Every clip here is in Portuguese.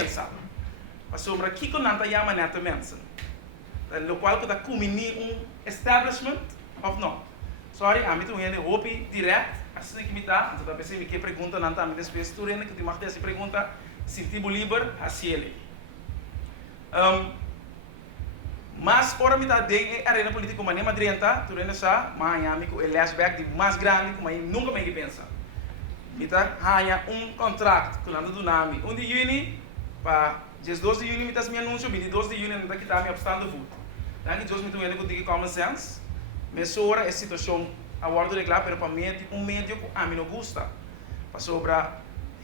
pensar. Sobre aqui que não chama neta mensen. No qual que está comendo establishment of não. Sorry, a mim tu ainda hopi direct, assim que me tá, então pensei que pergunta não tá, me despeço tu ainda que te marca essa pergunta, sentivo livre assim ele. Mas ora me tá de arena política como nem madrienta, tu ainda sa, Miami com o flashback de mais grande como aí nunca me pensa. Me tá ganha contrato com nada do nome, de juni para 12 de junho me tá me anúncio, 22 de junho me tá que tá me abstando do voto. Daí Deus me tu ainda com diga common sense. Mas ora é situação a bordo de claro, para mim é médio que a mim não gosta. Para sobre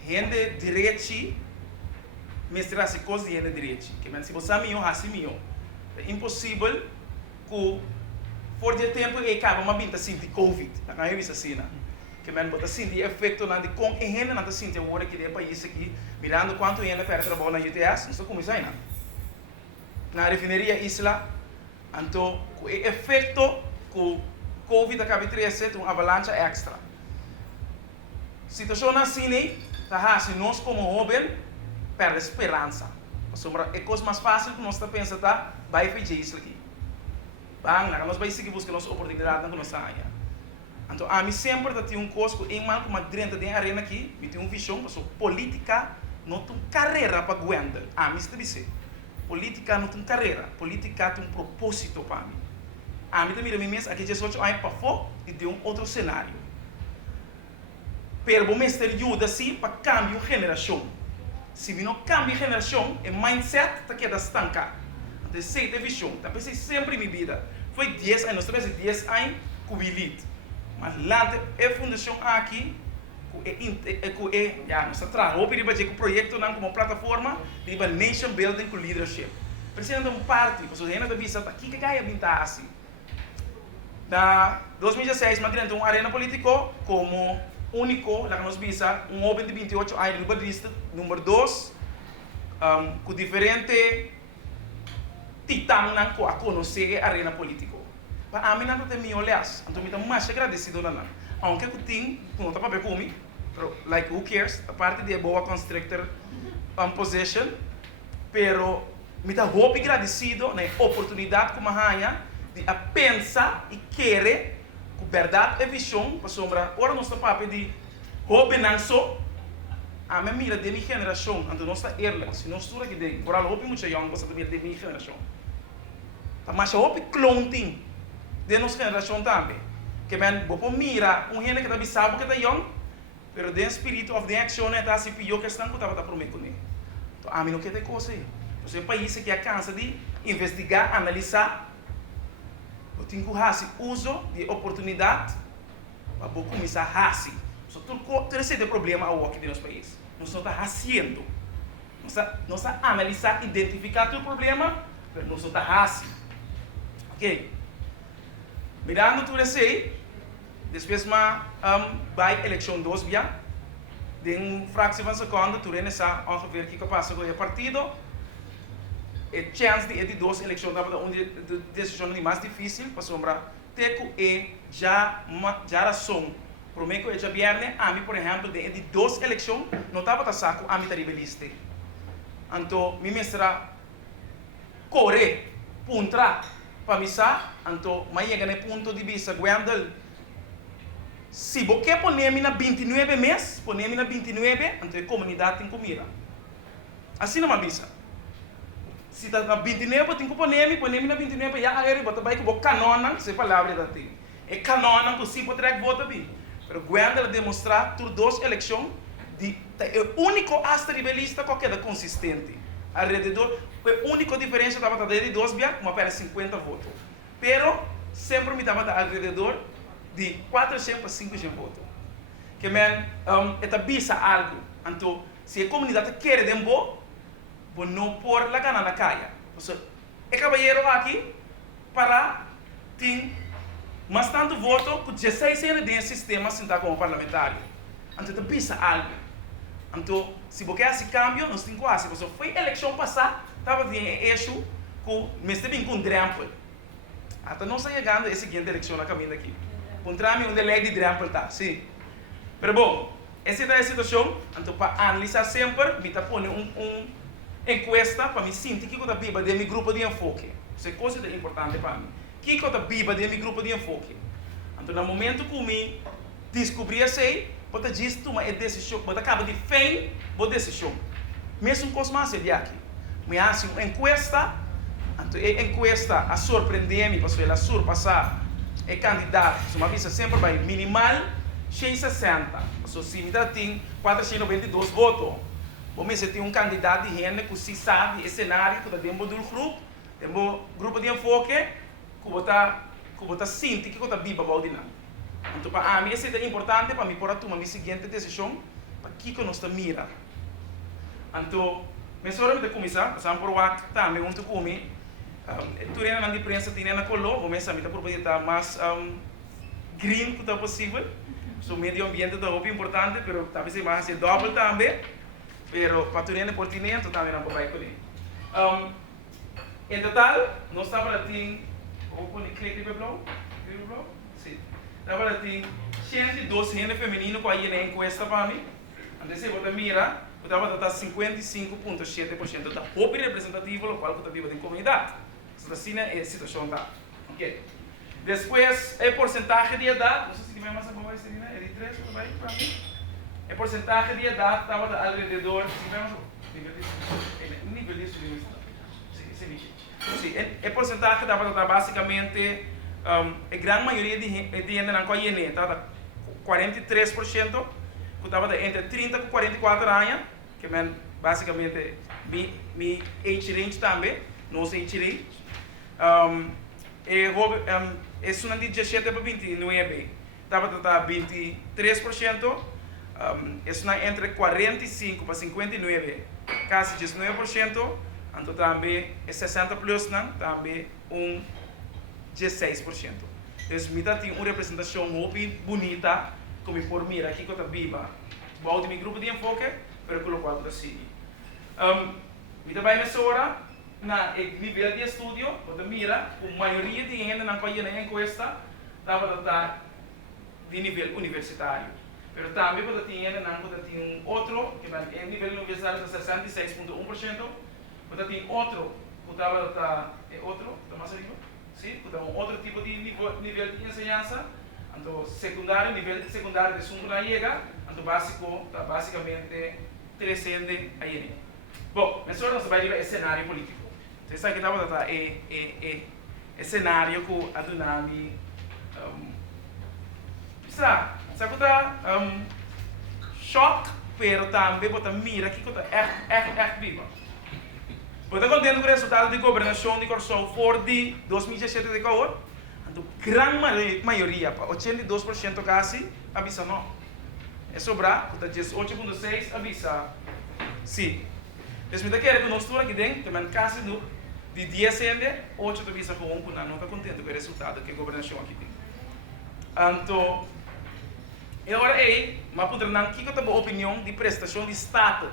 gente direito, mestrar se coisa de gente direito. Que men se você amigo, assim amigo. É impossível que por de tempo e acaba uma binta sinti Covid. Tá cá eu vi assim, né? Que men bota sinti efeito na de com e gente não tá sinti agora que de país aqui, mirando quanto gente perde trabalho na UTS, não sei como isso aí, né? Na refineria Isla, então o efeito que Covid acaba de ter uma avalanche extra. Situação assim, tá assim, nós como jovem, perde esperança. É coisa mais fácil que nós pensamos, tá? Vai fazer isso aqui. Bang, nós vamos seguir buscando nossa oportunidade na nossa área. Então, a mim sempre tem um coisa que em mal como dentro da arena aqui, me tem uma visão, porque política não tem carreira para aguentar. A mim está dizendo, política não tem carreira, política tem um propósito para mim. A mim também me mesmo aqui 18 anos para fora e de um outro cenário. Pero o mestre ajuda assim para cambiar de geração. Se não cambia de geração, o mindset está queda estancado. Então, sei a visão. Então, pensei sempre em minha vida. Foi 10 anos, nós tivemos 10 anos com o elite. Mas lá a fundação aqui, nós trabalhamos com o projeto como plataforma de Nation Building com Leadership. Precisando de uma parte, porque a gente está aqui que ganha pintar assim. Na 2016, Madrid tem uma arena política como único, lá que nós vimos, jovem de 28 anos, liberalista, número 2, com diferente titãs a conhecer a arena política. Para mim, não tem me olhar, então eu estou mais agradecido. Aunque eu tenho, não está para ver comigo, like, who cares, a parte de boa constructor position, pero eu estou agradecido na oportunidade como a ganha de pensar e querer com verdade e visão para sombra. Ora nós estamos de hobby não só a minha mira de minha geração, então nós estamos erla, se nós estamos aqui de, ora hobby muito young, você também de minha geração. Tá mas hobby cloning de nossa geração também. Que men bopo mira gente que está bisabo que está young, pero de espírito of the action está assim pior que estão que estava prometendo. Então a mim não quer ter coisa aí. Então é país que cansa de investigar, analisar. Eu tenho que fazer uso de oportunidade para começar a fazer. Só tudo esse problema aqui no nosso país. Nós estamos fazendo. Nós estamos analisar, identificar o problema, mas nós estamos fazendo. Ok? Mirando tudo isso aí, depois vai eleição 2 via. De fração de segundo, tu está ongeveer que passa com o partido. A chance de duas eleições da decisão mais difícil para sombra teco já razão para mim que é já viernes a mim por exemplo de duas eleições não estava saco a mim tá rebelista então me mestra correr puntra para misa então mas chega no ponto de vista Gwendel se você põe na 29 mês põe na 29 então a comunidade tem comida assim não é missa. Se está na 29, tem que pôr na 29, já a bota vai que o canona, se palavra da tem. É canona que se pode trazer voto bem. Mas Gwendel demonstrar por duas eleições de o único asta rebelista qualquer da consistente. Alrededor, a única diferença estava de duas via, uma para 50 votos. Pero sempre me estava alrededor de 400 a 500 votos. Que men, é bisa algo. Então, se a comunidade quer dembo por não pôr a gana na caia. O caballero aqui para ter bastante voto que 16 anos de sistema sentar como parlamentário. Então, pensa algo. Então, se você esse cambio, nós temos quase. Porque foi a eleição passada, estava de eixo com mestre bem com Drempel. Até não está chegando a seguinte eleição na caminho aqui. Contra-me onde a lei de Drempel está, sim. Mas bom, essa é a situação. Então, para analisar sempre, me está pondo encuesta para mim sentir que eu tá biba de meu grupo de enfoque. Isso é coisa importante para mim. Que eu tá biba de meu grupo de enfoque. Então, no momento que eu descobri assim, você diz que uma decisão, você acaba de feir uma decisão. Mesmo com os mais de aqui. Me hace uma encuesta, então a encuesta a surpreender-me, porque ela surpassar o candidato, uma visa sempre vai minimal 660. Então, se me dá tem 492 votos, vamos dizer, tem um candidato de gente que se sabe o cenário que está dentro do grupo, tem um grupo de enfoque, que você sente que você vive para o dinheiro. Então, para mim, isso é importante para mim para tomar a seguinte decisão, para que nós mira. Então, mas agora me começar, passamos por o acto também, onde come, tu na de prensa tinha na colo, vamos a mim por estar mais green que está possível. O meio ambiente é muito importante, mas talvez mais ser double também, mas para tu por tinento também não vai colher. Em total, nós estamos aqui, vou pôr clique de blog, sim. Estamos aqui 112 gente feminino com a encuesta para mim. Antes de você mirar, estava a 55,7% da roupa representativa do qual você vive em comunidade. Assim é a situação da. Ok. Depois, o porcentagem de idade, não sei se tiver mais alguma coisa, é de 3, vai para mim. O porcentagem de idade estava alrededor, se tiver mais nível disso, sim, o porcentagem estava basicamente, a grande maioria de gente não conhece, estava 43%, que estava entre 30 e 44 anos, que basicamente me age range também, nosso age range. Isso não é de 17 para 29, estava 23%, isso não é entre 45 para 59, quase 19%, então também é 60 plus, também 16%. Então, me dá uma representação muito bonita, como por mim, aqui que eu estou viva. Vou de meu grupo de enfoque, mas com o qual eu estou me dá bem agora, na nível de estudo, você mira, a maioria de gente não conhece a encuesta, estava de nível universitário. Mas também você tem outro, que é nível universitário de 66,1%, você tem outro, que estava outro, está mais arriba? Sim, outro tipo de nível de ensinança, então secundário, nível secundário de segundo na chega, então básico, está basicamente 300 aí. Bom, mas agora nós vamos ver o cenário político. Você sabe que estava o cenário que a Dunami sabe que está choque, mas também você mira que está echt viva. Você está contente com o resultado de governação de Corsão for de 2017 de agora? Então, grande maioria, 82% quase, avisa não. É sobrar, 18,6% avisa sim. Então, me quer que nós estamos aqui dentro, também quase de 10 anos, 8 avisa com um, não está contente com o resultado que a governação aqui tem. Então, agora mas por não que eu tenho a opinião de prestação de Estado,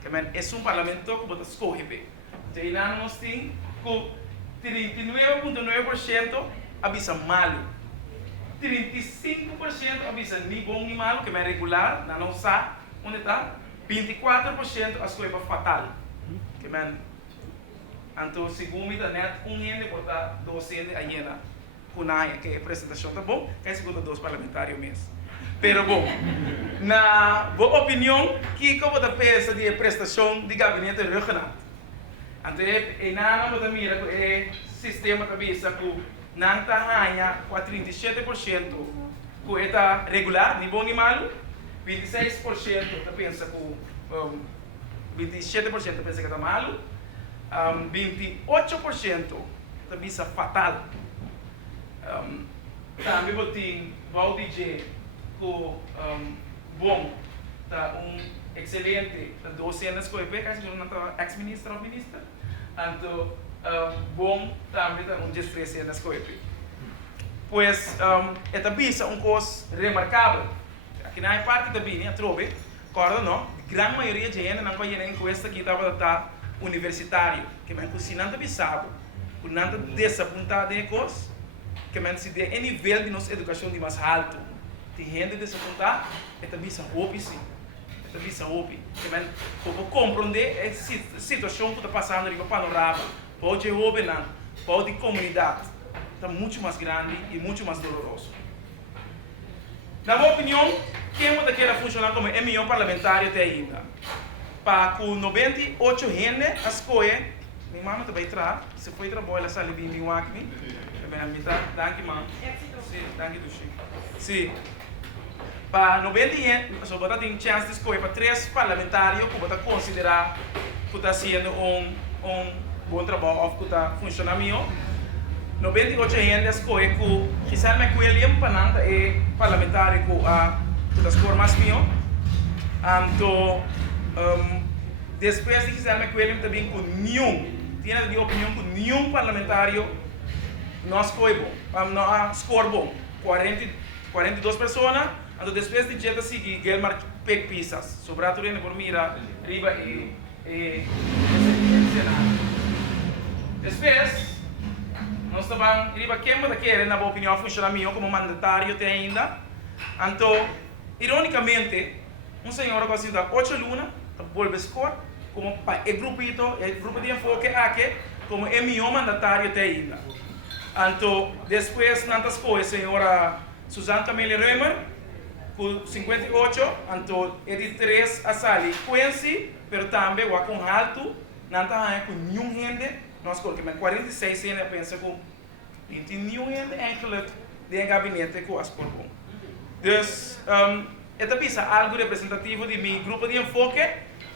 que é um parlamento que você escolhe. Então, nós temos que 39,9% avisa malo, 35% avisa nem bom nem malo, que é regular, não sabe onde está, 24% a escolha fatal, que é então, segundo a net, gente por estar 12 ainda, que é a apresentação, tá bom? Que é segundo dos parlamentares mesmo. Pero bom, na boa opinião, que como da peça de prestação de gabinete regional. Então, não vou mira o sistema cabeça que não está com 37% que está regular, nem bom nem malo, 26% está pensa que 27% pensa que está malo, 28% está pensa fatal. Também vou dizer que bom, está excelente, está 12 anos com o EP, caso não está ex-ministro ou ministra. Então, bom também está 13 anos com o EP. Pois, esta bisa coisa remarcável. Aqui na parte da bina, trove, corda não, a grande maioria de gente não conhece a encuesta que estava universitário, que me cozinhando bisabo, que não está desapontado em coisas, que me se dê em nível de nossa educação de mais alto. Tem gente desapontada, esta bisa roupa sim. esta visa opi, que men para compreender a situação que está passando no panorama, pode ouvir não, pode comunidade, está muito mais grande e muito mais doloroso. Na minha opinião, quem pode querer funcionar como emissão parlamentar até ainda? Para com 98 gente a escolher, minha mãe também traz, se foi trabalhar, ela sabe bem o aqui, também a mitad, danke mãe. Sim, danke do Chico. Sim. Para 90 gente, só bota tem chance de escolher para 3 parlamentários que bota considerar que está sendo bom trabalho ou que está funcionando melhor. 98 gente escolhe que Giselle McWilliam para é parlamentário que está escolhendo mais melhor. Então, depois de Giselle McWilliam também com nenhum, tinha a opinião que nenhum parlamentário não escolhe bom, não score bom, 42 pessoas. Então, depois de gente seguir, Gelmar pega pisas, sobrado por mira, riba e Senado. Depois, nós estamos riba quem vai querer, na minha opinião, funcionar melhor como mandatário até ainda. Então, ironicamente, um senhor que assim da 8 lunas, volve a score, como o grupo de enfoque aqui, como é melhor mandatário até ainda. Então, depois, nantas coisas, a senhora Suzana Camille Römer, com 58, então é de 3 a sali Quincy, mas também com alto, não está com nenhum gente, nós colocamos 46 gente, pensa com 21 gente, eigenlijk, de gabinete com as bom. Então, esta pisa algo representativo de meu grupo de enfoque,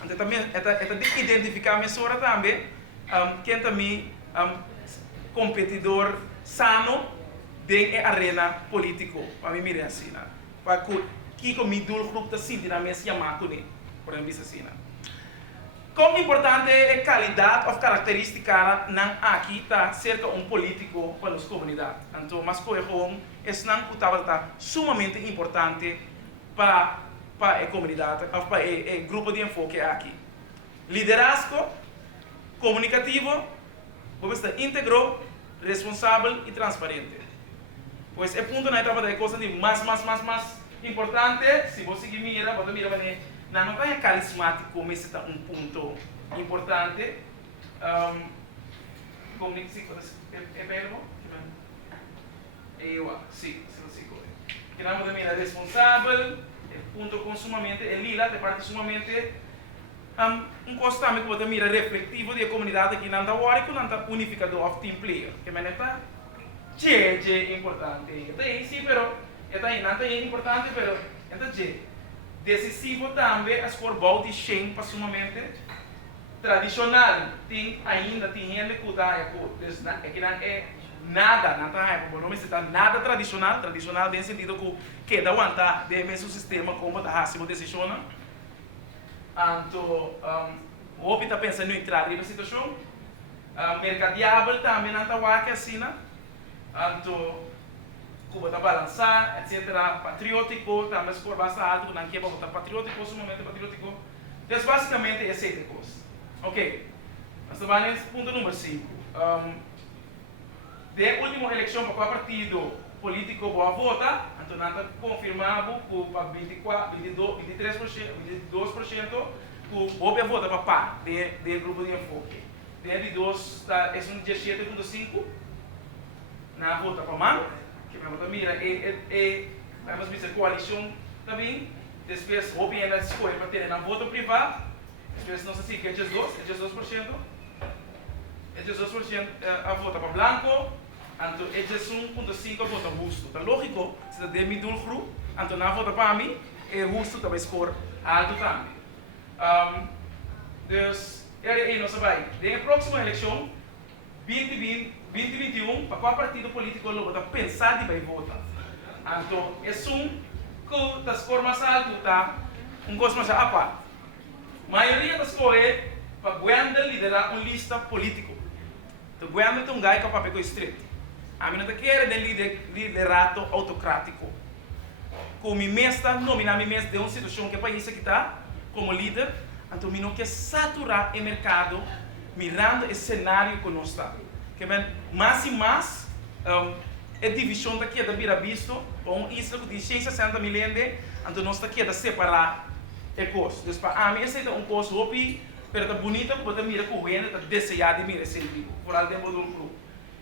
então também é de identificar a minha também, quem também competidor sano de arena político, para mim mirar assim, para que o meu grupo está sentindo na minha chamada, por exemplo assim. Como importante é a qualidade ou característica não aqui está cerca político para as comunidades. Então, mas coisa é está sumamente importante para a comunidade, para o grupo de enfoque aqui. Liderazgo comunicativo, deve estar íntegro, responsável e transparente. Pois é ponto na etapa da coisa de mais importante, se você mira, não é carismático, mas está ponto importante. Comunicação é verbo? Sim. Que não é responsável, ponto consumamente, é lila, de parte sumamente constante que mira refletivo da comunidade que não está que não está unificador of team player, que está é importante. Está aí sim, pero está aí não é importante, pero está decisivo também as corbal de Shen para sumamente tradicional. Tem ainda tem gente que está que não é nada, não está nada tradicional no sentido que cada um está de mesmo sistema como está fazendo decisão. Então, o está pensando em entrar nessa situação, mercadeável também não está assim, então, como está balançar, etc. Patriótico, também se for bastante alto, não quer botar patriótico, sumamente patriótico. Então, basicamente, é 7 coisas. Ok, nós estamos nesse ponto número 5. De última eleição para qual partido político boa vota, então nós está confirmado para 23%, que o boa vota para par do grupo de enfoque. De 2 é um 17,5%, na vota para man, que me vota mira, vamos dizer coalição também, depois o BN escolhe para ter na voto privado, depois não sei se é 2%, a vota para branco, então é 1,5% a vota justo. Então lógico, se de mi dul grupo, então na vota para mim, é justo também score alto também. Dus, é não vai. Na próxima eleição, 2021, para qual partido político ele vai pensar de vai votar. Então, é que a score mais alto está gosto mais à parte. A maioria das coisas para Gwenda liderar uma lista política. Então, Gwenda tem gajo para pegar estreito. A mim não quer liderato autocrático. Como me mesta, nominar me mesta de uma situação que o país que está como líder, então me não quer saturar o mercado mirando esse cenário que nós estamos. Que mais e mais a divisão daqui da vira visto com uma isla de 160 milhões, então nós está aqui a separar é curso. Depois, a mim aceita curso hopi, pero tá bonita, porque mira que o renda tá desejado mira sempre, por algo tempo do grupo.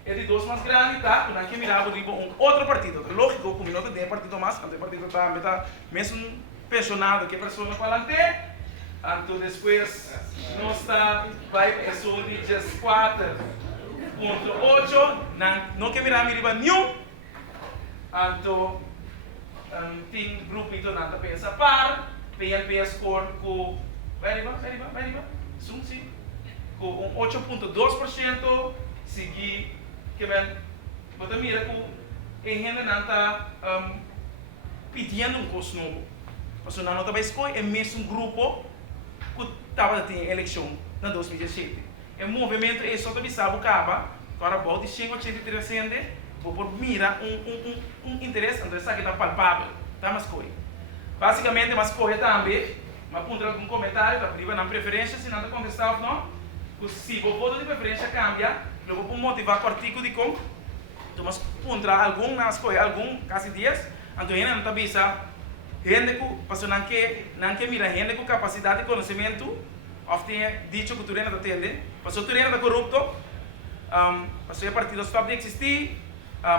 É de dois mais grande, tá? Quando aqui mirava outro partido. Lógico, como não tem partido mais, quando tem partido tá mesmo pensionado que a pessoa para adelante. Então depois nós vai para o de 4.8, não que mirar nenhum. Então tem grupo então não pensa par, PNP score com vai sim, com 8.2%, seguir que bem, você mira que em gente não está pedindo curso novo. Porque não está escolher é mesmo grupo que estava tendo eleição em 2017. O movimento é só que sabe acaba, agora volta de 583 por mira interesse, então isso aqui está palpável, está mais coisa. Basicamente, mais coisa também, mas ponto algum comentário, tá priva na preferência, se não está contestado não, se o voto de preferência cambia, eu vou motivar o artigo de como, mas ponto algumas coisas, algum quase dias, então ainda não está bisa, gente que passou não que mira gente com capacidade de conhecimento, ou tem dicho que tu ainda atende, passou tu ainda está corrupto, passou a partido stop de existir,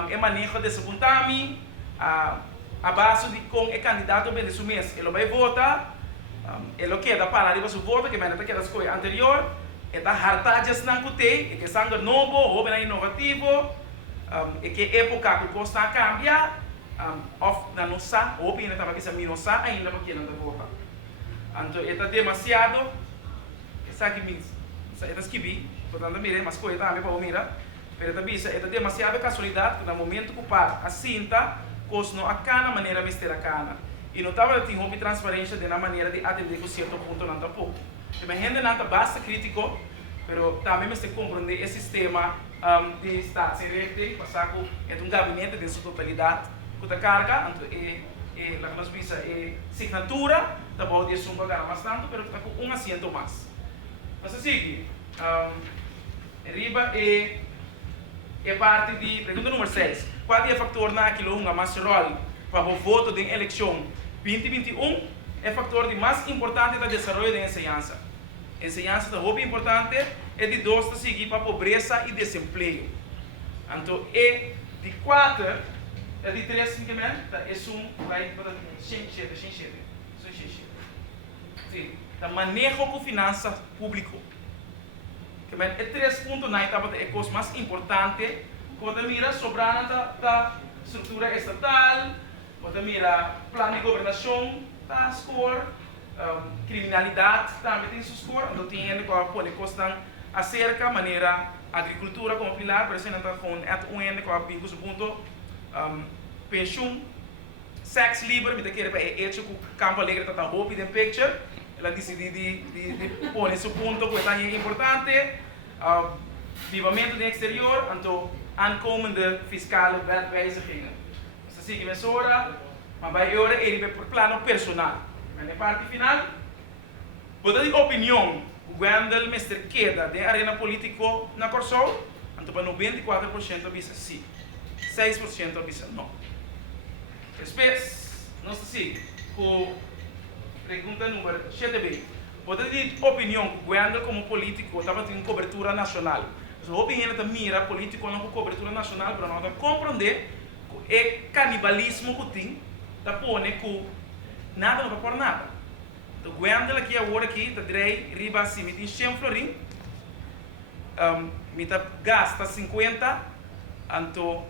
é manejo desse puntami, a base de com o candidato bem de seu mês, ele vai votar, ele quer parar de seu voto, que vai ter que as coisas anterior, é da hartagens não que tem, é que sangue novo, ou bem inovativo, é que época que custa cambiar, ou não sa, ou bem estava que se não sa, ainda porque não votar. Então é demasiado, essa aqui me, essa esquivi, portanto mire, mas coisa também para mirar, mas também é demasiado casualidade que no momento que para a cinta, coisa não a cana maneira vestir a cana. E não estava tendo transparência de uma maneira de atender com certo ponto não está pouco. A gente não está basta crítico, mas também me tem compreender esse sistema de Estado sem rede, passar com um gabinete de sua totalidade, que a carga, então a nossa assinatura, está bom de assumir pagar bastante, mas está com assento mais. Mas assim, arriba é parte de pergunta número 6. Qual é o fator naquilo que mais rol para o voto de eleição 2021? É o fator de mais importante do desenvolvimento da enseñança. A enseñança é muito importante, é de 2 para seguir para a pobreza e desemprego. Então, é de 4, é de 3, simplesmente, é vai para 107. Sim, da manejo com finanças público. É 3 pontos na etapa de coisa mais importante, quando mira sobrando da estrutura estatal, quando mira plano de governação, da score, criminalidade também tem seu score, então tem gente que pode costar acerca maneira agricultura como pilar, por exemplo, com um gente que vai seu ponto pensão, sex livre, me quer é hecho que o campo alegre está roupa de picture, ela decidiu de pôr esse ponto que é importante, vivamento no exterior, então aankomende fiscale wetwijzigingen. Dus dan zie je met Sora, maar bij Eure er por plano personal. En de parte final, boda de opinião, quando o mestre queda de arena político na Corsol, então para 94% diz sim, 6% diz não. Depois, nós sim, com pergunta número 7b, boda de opinião, quando como político estava tendo cobertura nacional. A opinião da mira político não com cobertura nacional para nós compreender que é canibalismo que tem, da pone que nada não vai por nada. Então, quando aqui agora aqui, da direi riba assim, me tem 100 florim, me gasta 50, então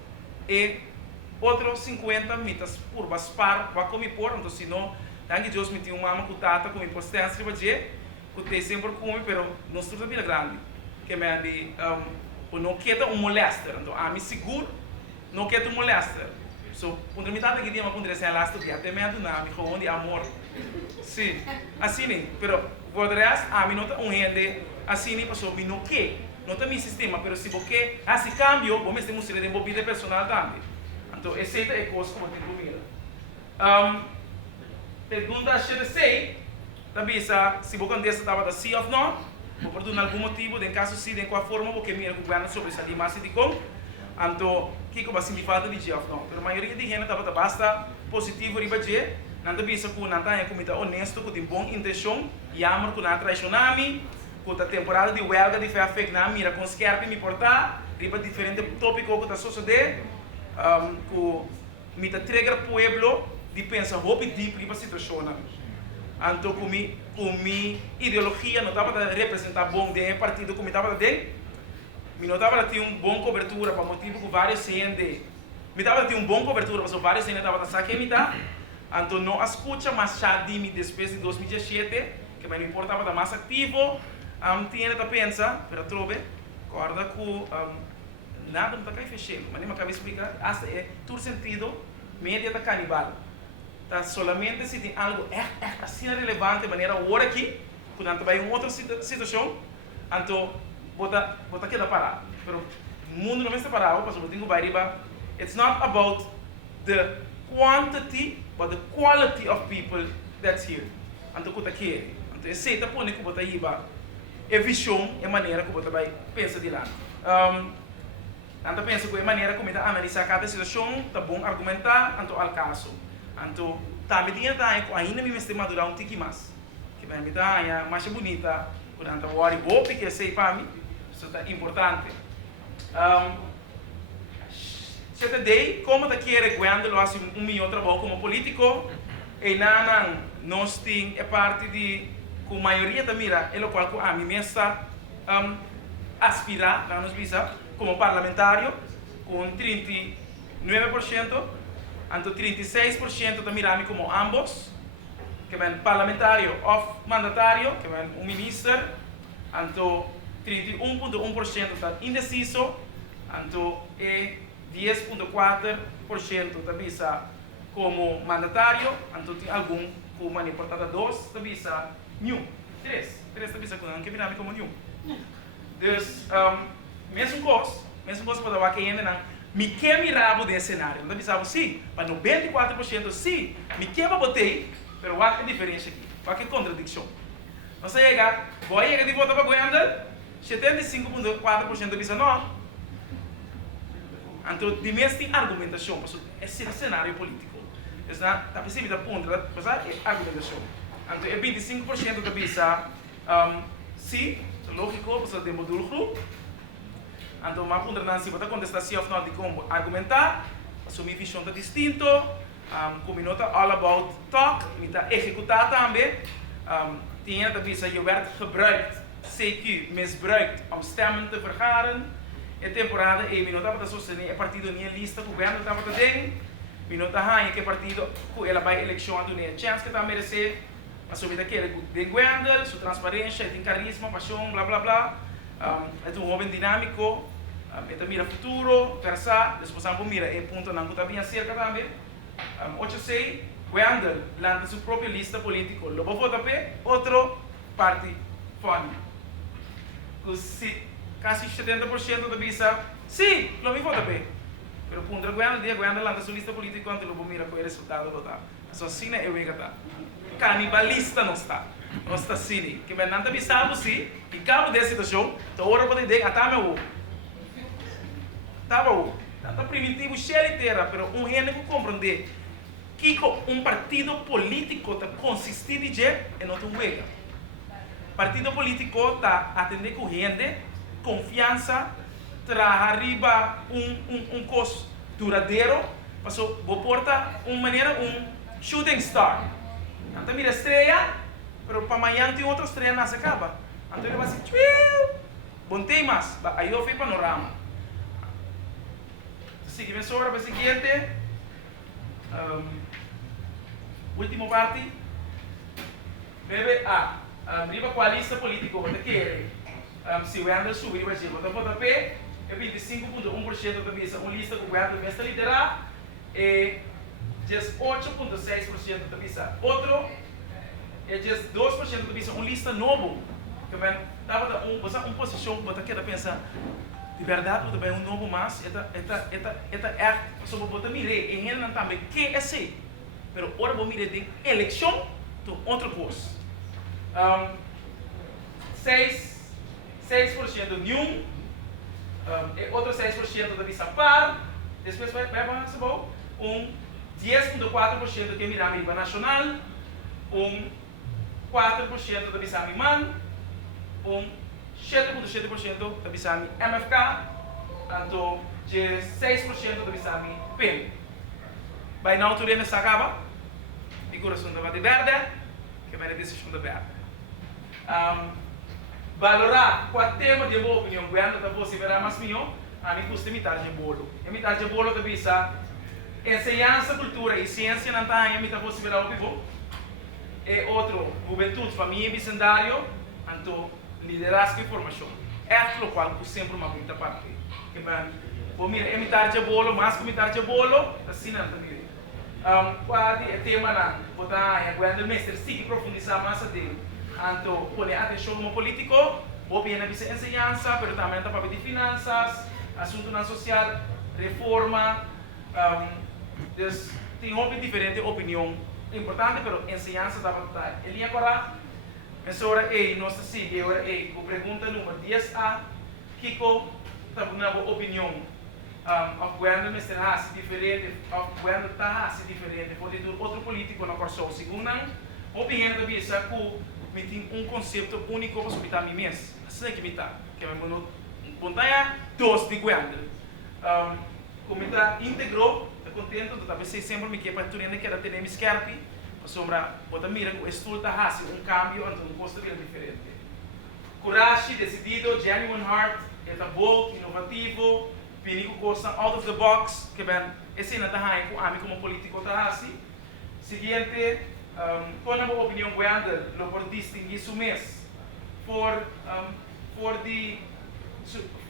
e outros 50 me tá por baspar, vai comer por, então se não, tanto Deus me tem uma mama que tata com impostância para dizer, que tem sempre come, pero não estuda bem grande. Que me de não quer molester, então a mim seguro não quer molester. So, quando me tá aqui dia, mas quando ele lasta que até me aduna, me com de amor. Sim, assim nem, pero por resto a mim não tá gente assim nem passou me não quer, não tá meu sistema, pero se você assim cambio, vamos ter música de envolvida personal também. Então esse é coisa como tem comigo. Pergunta 6, também se você contesta estava da sim ou não? Por algum motivo, em caso sim, de qual forma, porque mira que o governo sobre essa dimensão de como, então, que vai ser de falta de jeito não. Mas a maioria de gente estava basta positivo riba de, Nanta bisa ku nanta é comida honesto, com boa intenção, e amor com nanta traicionami, com a temporada de huelga de fé na mira com skerpe me portar, riba diferente tópico que tá suceder, com mita trigger pueblo de pensar hope deep riba situação. Anto com mi ideologia não estava a representar bom de partido como estava de, me não estava a ter bom cobertura para motivo com vários CND, me estava a ter bom cobertura para vários CND estava a sacar me tá. Então não escuta mais já de mim depois de 2017, que me importava da mais ativo, tinha que pensar, para trove, corda que nada não está cai fechando, mas nem me acabei de explicar, hasta é todo sentido, média da canibal, tá solamente se tem algo assim relevante, de maneira hora aqui, quando vai em outra situação, então bota queda parado, pero o mundo não está parado, porque eu tenho vai riba, it's not about the quantity, but the quality of people that's here. Então, o que quer? Então, é certa ponto que você iba, é visão, é maneira que você vai pensar de lá. Então, pensa que é maneira como está analisar cada situação, tá bom argumentar, então, ao caso. Então, também tinha que ainda me mestre madurar um tique mais. Que vai me dar a mais bonita, quando eu worry boa, porque eu sei para mim, isso é importante. Day, como está querendo quando assim milhão de trabalho como político, e nós temos é parte de com a maioria da mira, é o qual a mim mesmo aspirar, nós visa como parlamentário com 39%, então 36% da mira como ambos, que é parlamentário ou mandatário, que é ministro, então 31,1% está indeciso, então 10,4% da visa como mandatário, então tem algum como importada 2 da visa nenhum, 3 da visa que virá como nenhum. Então, mesmo coisa para dar que ainda não me quer mirar desse cenário, não pensava sim, para 94% sim, me quer botei, mas o que é diferença aqui, o que é contradição. Não sei vou chegar de volta para Goiânia, 75,4% da visa não. Então, de mesmo tem argumentação, mas esse é o cenário político. Está percebendo a ponta, mas é argumentação. Então, é 25% da visa, sim, lógico, mas é de modulo grupo. Então, uma ponta não se pode contestar se ou não de como argumentar, assumir visão está distinto, como nota all about talk, está executar também, tinha da visa je werd gebruikt, CQ misbruikt om stemmen te vergaren. A temporada e minuto para sostener o partido nem lista que o governo estava fazendo, minuto que o partido que ela vai eleição do nem chance que está a merecer, a subida que ele tem governo, sua transparência, tem carisma, paixão, blá blá blá, é um homem dinâmico, ele mira futuro, versa, responsável mira é ponto não está bem acerca também, outro sei, governo lança sua própria lista política, logo vota pe outro parte fone, casi 70% da visa, sim, lo mismo também. Pero punto de Goiânia lança sua lista política quando lo mira com o resultado do tá. Só assim é o que tá. Canibalista não está. Não está assim. Que bem não tá bisabo sim. E cabo dessa situação, tô hora para dizer até meu. Tá bom. Tá primitivo cheio inteira, pero gente que compreender que partido político tá consistir de é não tem huelga. Partido político tá atender com gente confiança, traz arriba costo duradouro, passou vou portar maneira shooting star. Então mira estreia, pero para amanhã tem outra estreia na acaba. Então ele vai assim, bom tem mais, aí eu fui panorama. Seguimos sobre para o seguinte, último parte, bebe arriba coalista político, você quer? Se o governo subir, vai ser votar P, é 25,1% da visa, lista que o governo vai liderar, e 18,6% da visa. Outro é 2% da visa, lista novo, que estava uma posição que você quer pensar, de verdade, você vai novo mais, sobre você mirar, e ainda não também, que é assim, mas agora vou mirar de eleição, então outra coisa. 6% nenhum, outro 6% da visa par, depois vai para 10,4% que mira a nível nacional, 4% da Bisami Man, 7,7% da Bisami MFK, então 6% da Bisami PEN. Vai na altura nessa acaba, e coração da verde, que vai na decisão da verde. Valorar qual tema de boa opinião, quando você verá mais minho, a mim custa metade de bolo. E metade de bolo da bisa, ensinança, cultura e ciência não está em metade você verá o vivo. E outro, juventude, família e bicendário, então liderazgo e formação. É o qual eu sempre me muita parte. Que bem, vou mirar metade de bolo, mais que metade de bolo, assim não também. Qual é o tema não? Vou dar quando o mestre sigue profundizar mais dele. Então, pone atenção no político, ou bem na ensinança, mas também para de finanças, assunto na social, reforma, tem uma diferente opinião importante, mas ensinança está para estar. Ele agora, essa hora é nossa siga, agora é a pergunta número 10A, Kiko está dando uma opinião, quando o mestre hace diferente, quando está hace diferente, pode ter outro político na corção, segundo, opinião da bisa que me tem conceito único para subir a mim mesmo. Assim é que me está. Que é uma montanha, dois de guarda. Como está integrou, está contente, talvez sempre me quer para tu ainda quer ter minha scarpe, a sombra, bota mira que o estudo está fazendo cambio, então um custo bem diferente. Coragem, decidido, genuine heart, está bold, inovativo, pinico coisa out of the box, que bem, esse não está aí com a mim como político está assim. Seguinte, com a minha opinião, guarda, lo por distinguir isso mesmo,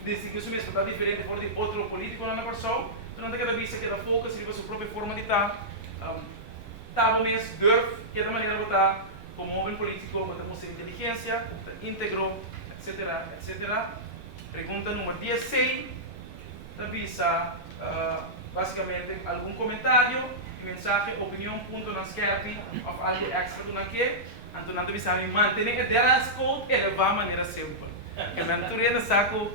distinguir isso mesmo, está diferente por de outro político na pessoa, então não tem que vista que da foco se a sua própria forma de estar, tá bom mesmo, durf, que é da maneira de estar como homem político, com sua inteligência, íntegro, etc, etc. Pergunta número 16, da vista, basicamente, algum comentário, mensagem, opinião, ponto na skerping, of algo extra do naquele, então não devia me manter a deras code e levar maneira simples. Que na natureza saco,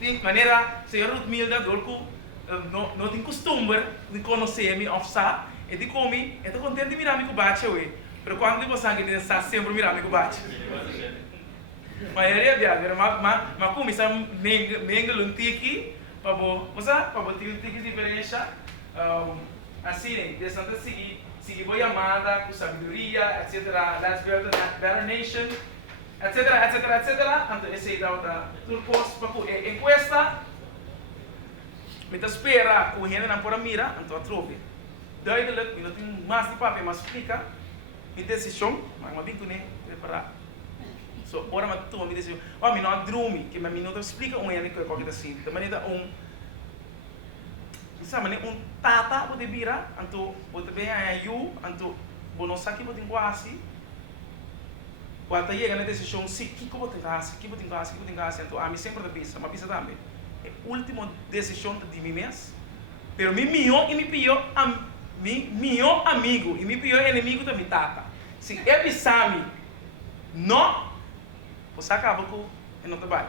tem maneira, se eu Milda dolco, não tem costume de conhecer-me off-sa, e de comer, estou contente de mirar-me com o bate, mas quando você sangue de estar sempre mirar-me com o bate. Mas é verdade, mas como isso é mengo um tiki, para ter um tiki diferente. Assim, deixando seguir boa amada, com sabedoria, etc. Let's build a better nation, etc, etc, etc. Então, esse é o turcos para a encuesta. Me espera que o gente não pode mirar, então a trove. Daí, eu não tenho mais de papel, mas explica. Minha decisão, mas eu tenho que preparar. So, ora, mas tu, minha decisão. Oh, eu não dormi, que minha minuto explica um ano que eu coloquei assim. De maneira sabe, tata pode virar, então pode bem a eu, então não sabe que pode quase, quando chega na decisão se que pode quase, então a mim sempre pensa, mas pensa também, é a última decisão de mim mesmo, pero meu amigo e meu pior inimigo também tata, se é pensar não, você acaba com o não trabalho,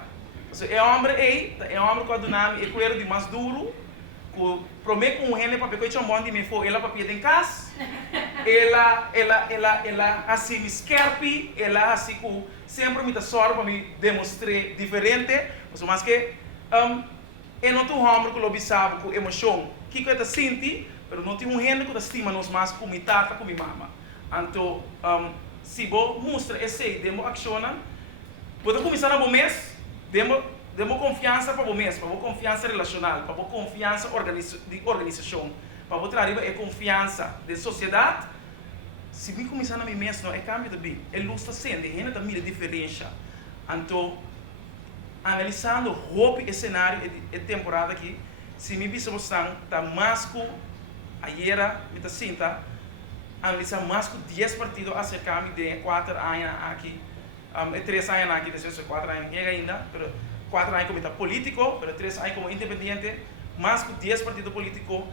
é homem com a dinâmica, é coelho de mais duro. Promete com o rende para pegar o chão de me for ela para pegar em casa ela assim me escarpe ela assim com sempre me dá sorte para me demonstrar diferente mas que eu não tenho um homem que lo sabe com emoção que eu te senti mas não tenho um rende que estima nos mais com minha tata com minha mama então se vou mostrar esse demo acciona vou começar a bom mês demo confiança para você, para confiança relacional, para confiança de organização, para trazer a confiança de sociedade. Se me começar a mim mesmo, é cambio também. É luz está sendo, é ainda também a diferença. Então, analisando o cenário e temporada aqui, se me bisa você está mais com a era, me está sinta, analisar mais com 10 partidos acerca de 4 anos aqui, 3 anos aqui, 4 anos ainda, 4 anos como político, pero 3 anos como independente, mais que 10 partidos políticos,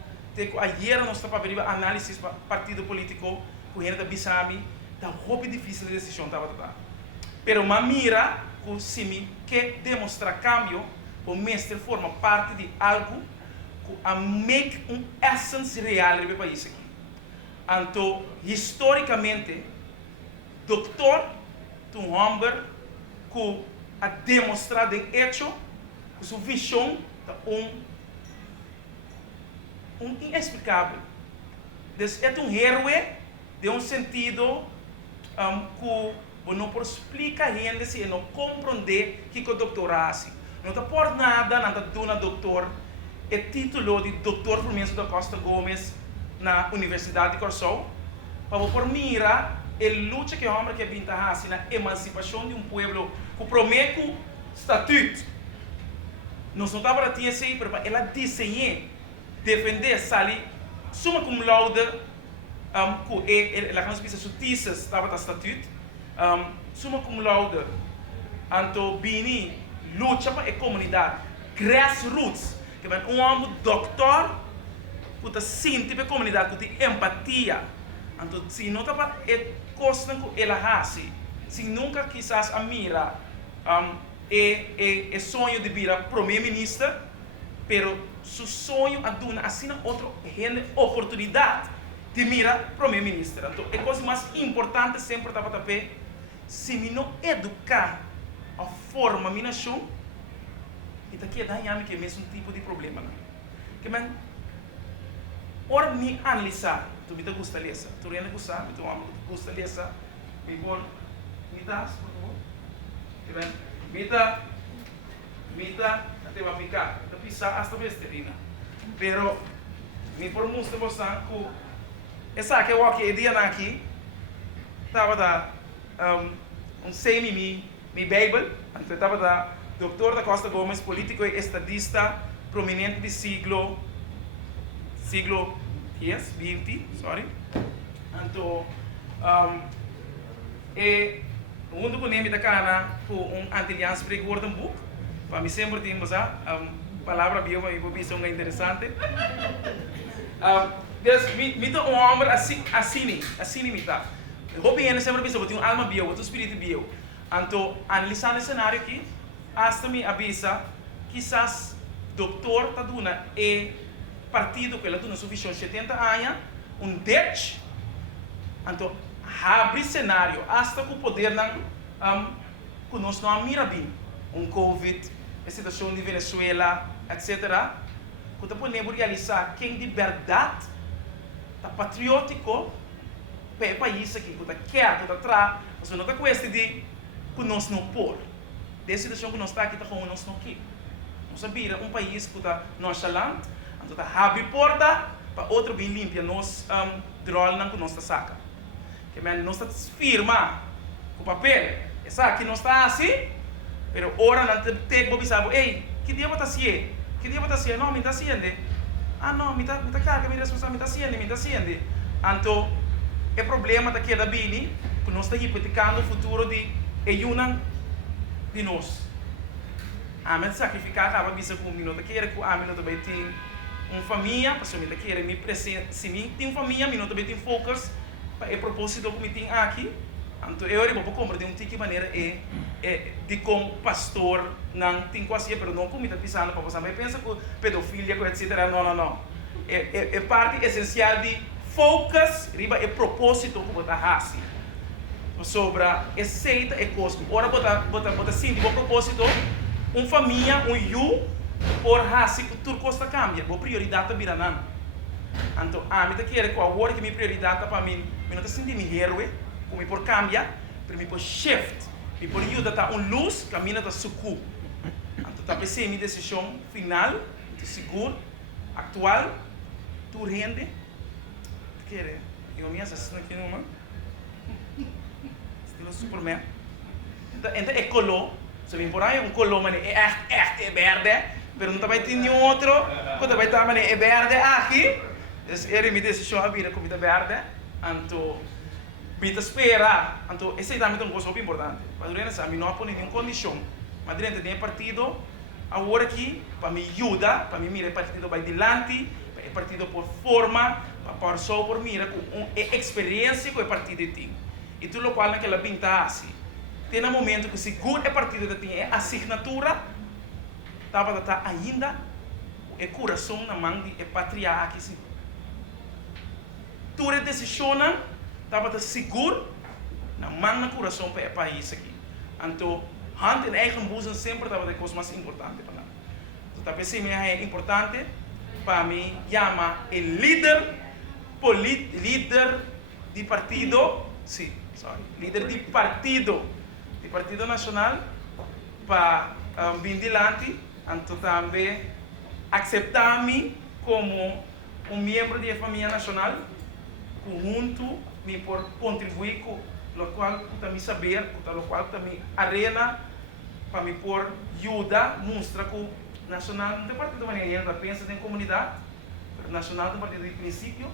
ayer nós estamos para ver análise partido político, que a gente sabe, está muito difícil de decisão, pero uma mira, que se me quer demonstrar cambio, o mestre forma parte de algo, a make essence real do país aqui. Então, historicamente, doutor, um homem que a demonstrado em hecho, sua visão inexplicável. É um herói de sentido que não pode explicar a gente se não compreender o que o doutor faz. Não está por nada, não está dando doutor o título de doutor Fulmencio da Costa Gomes na Universidade de Corsol, para por mira a luta que o homem que vinha a na emancipação de povo que promete o estatuto. Nós não estávamos a ter isso, mas ela desenhou defender sali suma cum laude que ela não precisa justiça estava no estatuto suma cum laude anto bini luta para a comunidade grassroots que é homem doutor que está sentindo a comunidade que tem empatia anto se não está para é coisa que ela faz se nunca quizás a mira é sonho de virar primeiro-ministro pero su sonho a dar assim outra oportunidade de mirar primeiro-ministro. Então, a coisa mais importante sempre estava a pé, se me não educar a forma minha nação, então aqui é daí que é mesmo tipo de problema. Que man, ora me analisar, tu me gusta ler, tu ainda gusta, tu amo gusta ler, me bom, me dá, por favor, que man, me dá até vai ficar, da pisar hasta vesterina. Pero me por mostrar você que essa que eu aqui dia aqui estava da semi mi Bible, então estava da Dr. da Costa Gomes, político e estadista prominente de siglo yes, 20, sorry. Então e o mundo que da cana com anti-aliança pregou um book. Para mim sempre temos a palavra bio, mas eu vi interessante. Me dá homem assim me tá. Eu penso sempre que eu tenho alma bio, eu tenho espírito bio. Então, analisando o cenário aqui, hasta me avisa, quizás doutor tá dando e partido que ela duna suficiente 70 anos, ditch. Então, abre cenário, hasta que o poder não conosco não mira bem, Covid. A situação de Venezuela, etc. Que podemos realizar quem de verdade está patriótico para o país aqui, que está quer, que está atrás, mas não está questão de que nós não pôr. Dessa situação que nós está aqui, está com nós não aqui. Nós sabemos país que está nonchalant, então está abre porta para outro bem limpa, nós drol não que nós está saca. Que nós está firma com o papel, essa aqui nós está assim. Pero ora não te bobi sabo, ei, que dia você assim? Que dia você assim? Não, me está haciendo. Ah, não, me está carga, me responsável, me está haciendo. Então, o problema da queda bini, que nós estamos hipotecando o futuro de uma de nós. A mim sacrificar a bisa com minuto que era que a minuto também tem uma família, para me que era me presente, se me tem família, minuto também tem focus para o propósito que me tem aqui. Então, eu vou compreender de maneira de como pastor não tem quase, mas não como está pensando para você, mas pensa que pedofilia, etc. Não. É parte essencial de focus, riba é propósito que você faz. Sobre a seita é coisa. Ora, você sente o propósito, uma família, por fazer que tudo costa cambia, a prioridade vira não. Então, me quer que agora que minha prioridade para mim, não está sentindo meu herói. Como por cambiar, para me por shift, me por ajuda a luz, caminha da sucu. Então, tá pensei minha decisão final, seguro, atual, tu rende, quer? Eu me assisto aqui numa, estilo Superman. Então é color, se me por aí color, mas é verde, mas não também tem outro, quando vai estar é verde aqui, era minha decisão a vida comida verde, então Bita espera, então esse é também uma coisa muito importante. Mas a mim não há nenhuma condição. Mas durante o partido, agora aqui, para me ajudar, para me mirar o partido vai adiante, para o partido por forma, para só por mirar com uma experiência com o partido tem. E tudo o qual naquela pinta assim. Tem um momento que seguro o partido tem a assinatura, estava ainda é coração na mão de patriarca. Tudo decisiona, estava seguro na mão do coração para o país aqui. Então, hand em eigen boezem sempre estava a coisa mais importante para nós. Então, talvez é importante para mim chamar o líder de partido, sim, líder de partido nacional para vir delante, então também aceitar-me como membro da família nacional, junto me por contribuir com o qual também saber, com o qual também arena para me por ajudar, mostrar que o nacional não tem partido de maneira pensa em comunidade, o nacional tem partido de princípio,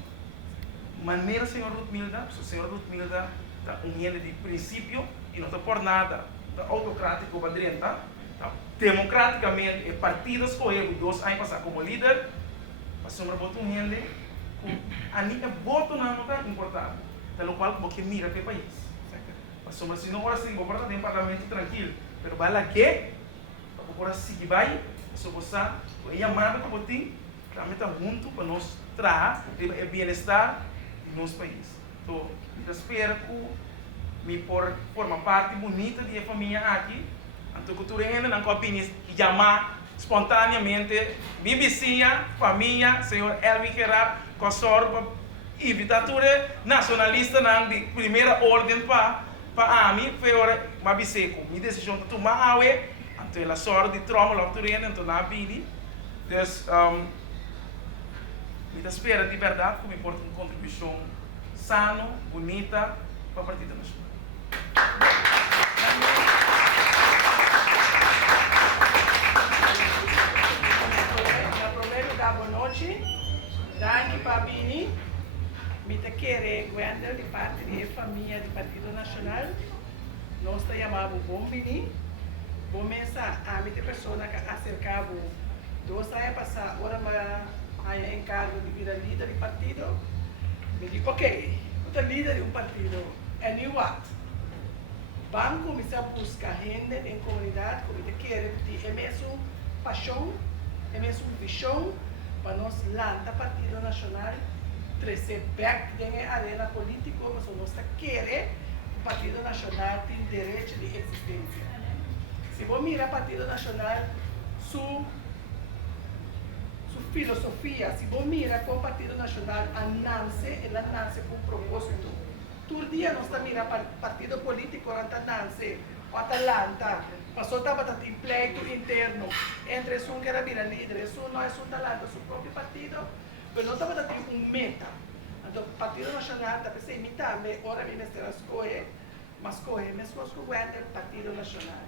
maneira senhor Ruth Milda, o senhor Ruth Milda está de princípio e não está por nada, está autocrático para dentro, tá? Democraticamente, o partido escolheu 2 anos passar como líder, para sombra voto gente, a nível voto não está importante, pelo qual porque mira para o país. Para sombra se não ora sim, vou para um parlamento tranquilo, mas vai lá que, para agora seguir vai, só você, é chamado que você também está junto para nós trazer o bem-estar do nosso país. Então, eu espero que me por forma parte bonita da família aqui. Então, cultura ainda não opinião chamar espontaneamente minha vizinha, família, senhor Elvin Gerard, consor para evitar tudo nacionalista não de primeira ordem para mim foi hora uma biseco. Minha decisão de tomar água, então ela sorte de trauma lá tudo então na vida. Então, eu espero de verdade que me porte uma contribuição sana, bonita para o Partido Nacional. Boa noite. Daqui para Bini, me te querer guardar de parte da família do Partido Nacional. Nós te chamamos Bom Bini. Começa a minha pessoa que acercava 2 anos passar, agora me encargo de vir líder do partido. Me digo, ok, eu sou líder de um partido. And you what? Vamos começar a buscar gente em comunidade, como te querer, é mesmo paixão, é mesmo visão para nós lançar o Partido Nacional, trazer back na arena política, mas nós queremos o Partido Nacional tem direito de existência. Se você mirar o Partido Nacional, sua filosofia, se você mirar com o Partido Nacional, ela nasce com propósito. Todo dia nós estamos mirando o partido político, nasce, o Atalanta, passou a ter pleito interno entre um que era líder, um não é um talento, seu próprio partido, mas não estava a ter meta. Então, o Partido Nacional está pensando em imitar, mas agora mesmo está escolher, mas escolher, mesmo escolher o Partido Nacional.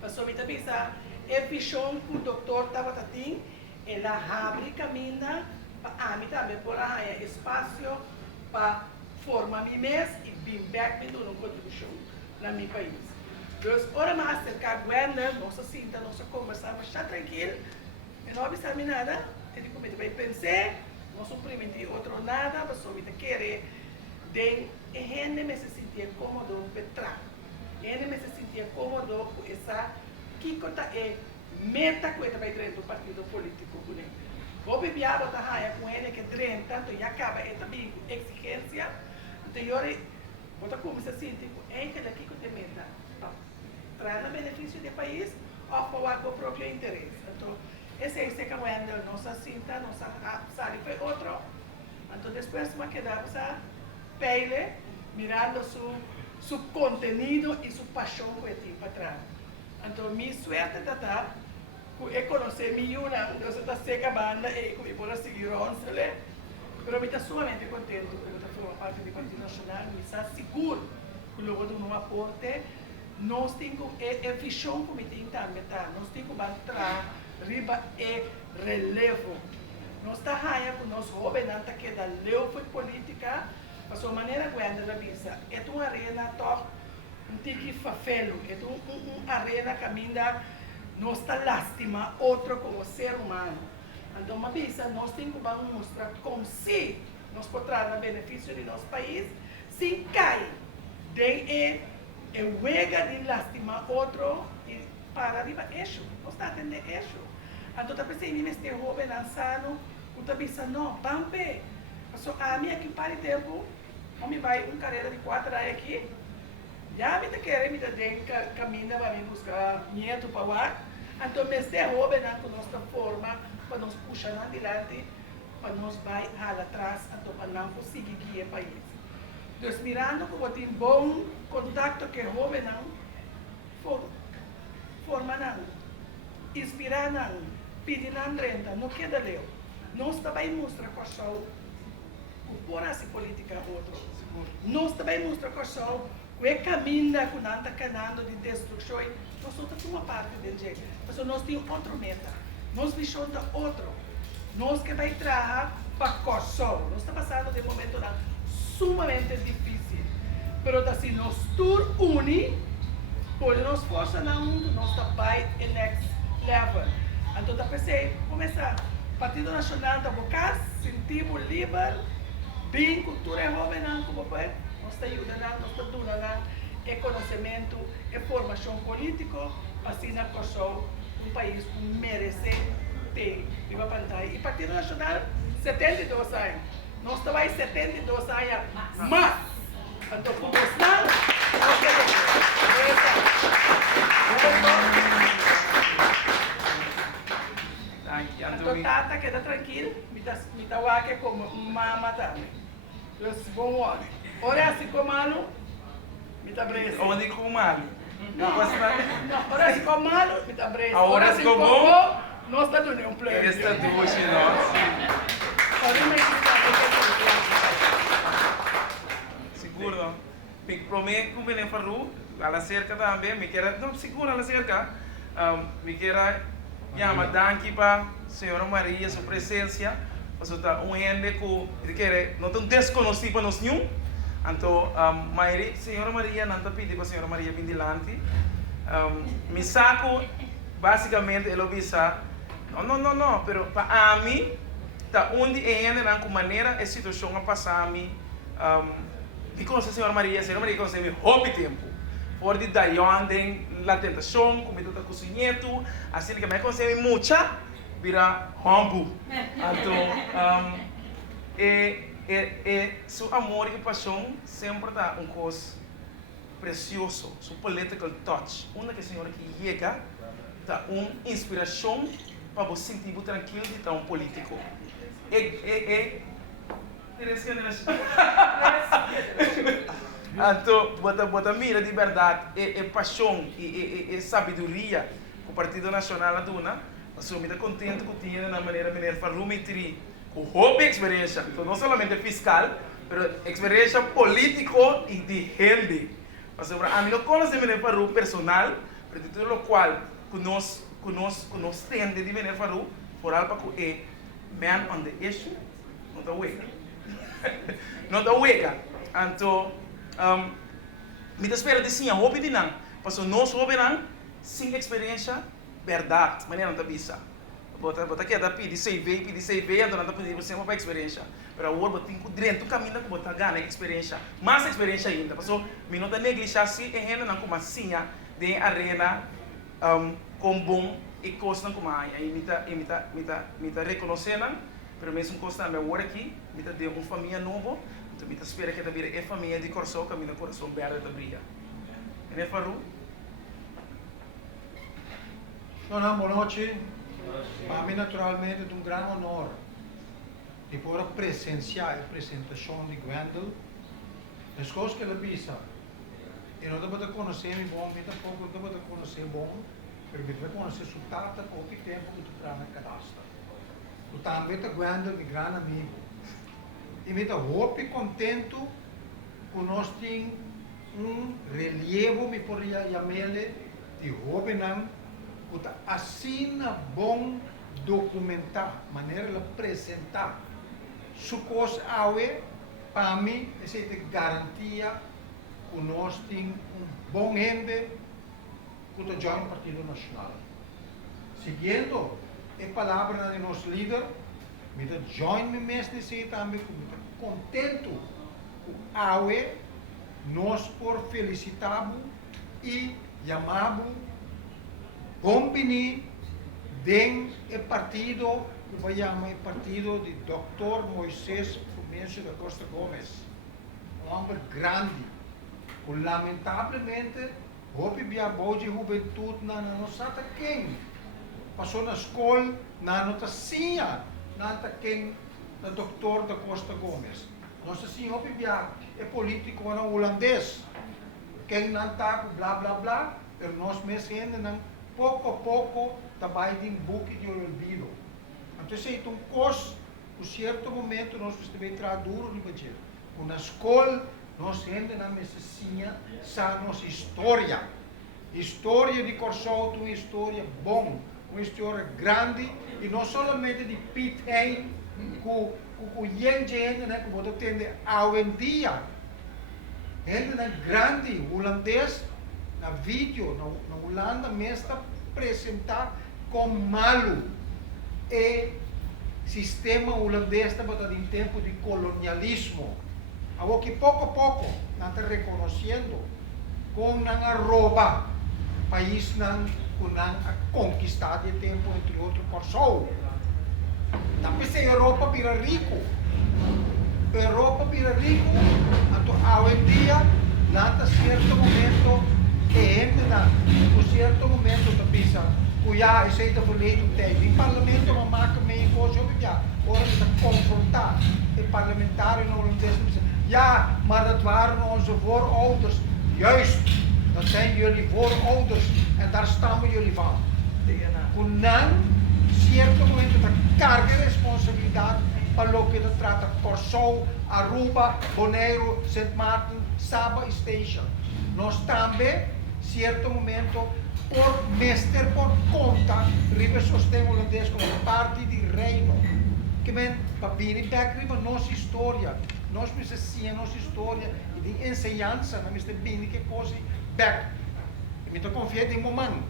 Passou a pensar, a visão que o doutor estava tendo, ela abre caminho para a mim também, por aí, espaço para formar mim mesmo e vir back me dando uma contribuição no meu país. Então, agora mais acercar o governo, nossa cinta, nossa conversa, mas está tranquilo, e não observe nada, ele começa a pensar, não suprimir outro nada, mas só me querer, de gente me se sentir cômodo para trás, gente me se sentir cômodo com essa, que é meta que vai dentro do partido político. Vou beber com ele que dentro, tanto e acaba também com exigência, então eu vou começar a sentir que daqui que tem meta, traz benefício do país ou para o próprio interesse. Então, esse é o que é nossa cinta, nossa sala foi outro. Então, depois nós quedamos a pele, mirando seu conteúdo e sua paixão que tem para trás. Então, minha suerte está eu conhecer Miuna, eu estou seca banda e eu vou seguir onde mas eu estou sumamente contente porque eu estou formando parte do Partido Nacional, me está seguro que logo de um aporte nós temos a visão que tem também, nós temos que entrar riba e relevo. Nós estamos aí com nós governantes que da leufa política, a sua maneira de andar na visa, é uma arena top, um tique fafelo, é uma arena que ainda nós está lástima outro como ser humano. Então, uma vez, nós temos que mostrar como se nós podemos trazer benefício do nosso país, sem cair de huelga de lástima outro e para arriba eixo. Nós está atendendo eixo. Então, tá pensando em este jovem lançando, eu tá pensando, não, pampe. So, a minha aqui para tempo, me vai carreira de 4 anos aqui, já me tá querendo, me tá dando caminho para me buscar dinheiro para lá. Então, este jovem com nossa forma, para nos puxar adiante, para nos vai atrás, então, para não conseguir guiar o país. Então, mirando como tem bom contato que o jovem forma não, inspirar não, pedir não renta, não queda leu. Nós também mostra qual são o porase política outro. Nós também mostra qual são o caminho que não está canando de destruição. Nós somos uma parte do jeito, mas nós temos outra meta. Nós visamos outro. Nós que vai trabalhar para coração. Nós estamos passando de um momento sumamente difícil. Mas assim, nós todos unis, podemos forçar na mundo, nós também é next level. Então, tá pensando, começar. Partido Nacional da Bocas, sentimos livre, bem cultura é jovem, como pode, nós está ajudando, nós está dando conhecimento e formação política, assim na construção um país que merece ter viva pantalla. E Partido Nacional, 72 anos. Nós estamos 72 anos mais. Então, por gostar, nós queremos. Então, Tata, queda tranquilo, me dá o ar como mama também. Eu sou bom homem. Ora assim como malo, me dá preso. Onde com malo? Não, ora assim como malo, me dá preso. Ora assim como bom, nós estamos dando um plano. Ele está duas de nós. Seguro, não? Me prometo que eu vou falar cerca também, me quer, não, seguro a cerca, me quer chamar danke para a Senhora Maria, sua presença, porque está gente que não tem desconhecido para nós nenhum, então, Senhora Maria não está pedindo para a Senhora Maria vir delante, me saco, basicamente, ele avisa, não, pero para mim, tá onde ainda não com maneira a situação a passar a mim, me conhece a Senhora Maria conhece me hobby tempo. Por de daí onde a tentação, como eu estou cozinhando, assim que me conhece muita, vira humble. Então, seu amor e paixão sempre está coisa precioso, seu political touch. Uma que a senhora que chega, dá uma inspiração para você sentir tranquilo de estar político. Então, bota mira de verdade, paixão e sabedoria que o Partido Nacional aduna. Eu sou muito contente que tinha na maneira de fazer com hobby experiência, então não somente fiscal, mas experiência político e de gente. Mas a mim não conhece de maneira personal, mas de tudo o qual que nós temos de maneira por algo que é man on the issue, não está weka. Não está weka. Então, me espera de sim, a hobby de não, mas nós hobby não, sem experiência, verdade, maneira não está vista. Bota aqui a pedir CV, então não está pedindo sempre para experiência. Mas o outro tem que dentro do caminho que botar ganha experiência, mais experiência ainda. Porque me não está negligenciando se é ainda não como assim, de arena com bom e coisa como aí me tá reconhecendo, mas mesmo coisa me agora aqui, me tá dando uma família nova, então me tá espera que também é família de coração, caminho do coração verde da briga. E né Faru? Não, boa noite. Para mim, naturalmente, é um grande honor de poder presenciar a apresentação de Gwendol. As coisas que ela disse, eu não devo conhecer bom, eu tampouco devo conhecer bom, mas eu devo conhecer sua tata pouco tempo que tu traz na cadastra. Eu também a Gwendol, meu grande amigo. E me dá roupa e contente que nós temos relevo, me poderia chamar de roupa não, que assim bom documentar, maneira de apresentar sua coisa para mim, essa é garantia que nós temos bom gente que está no Partido Nacional. Seguindo a palavra de nosso líder, me join me mesmo dizer também que me contento que nós por felicitá-lo e chamá-lo bom bini tem o partido, que vai chamar o partido de Dr. Moisés Fumêncio da Costa Gomes, um homem grande, que lamentavelmente, houve a boa juventude na nossa quem. Passou na escola, na nota sinha, na quem, na Dr. da Costa Gomes. Nossa senhora é político holandês. Quem não está com blá blá blá, nós mesmos pouco a pouco também tem book de olvido. Então, se é um curso, em certo momento, nós precisamos traduzir no budget. Na escola, nós ainda não necessitamos a nossa história. História de Corsol é uma história boa, uma história grande, e não somente de Piet Hein, que gente que pode atender hoje em dia. Gente grande, holandês, na vídeo, na Holanda, me está apresentar como malo. E sistema holandês estava em tempo de colonialismo. Algo que pouco a pouco não está reconhecendo com a rouba país não conquistar de tempo entre outros Corsol. Tapi se Europa vira rico. Europa vira rico, hoje em dia, nada certo momento, certo momento, pensa, cuidar, aceita por lei do tempo. O parlamento não marca meio coisa, ora está confrontar. O parlamentário não diz, ja, maar dat waren onze voorouders. Juist, dat zijn jullie voorouders en daar stammen jullie van. Kunang, certo momento, da carga de responsabilidade para o que trata Corsol, Aruba, Bonaire, St. Martin, Saba Station. Nós também, certo momento, por conta, riba sostém holandês como parte do reino. Que men, para vir back riba nossa história, nós precisamos a nossa história e de ensinança, nós precisamos vir que coisa back. E me confio em momento,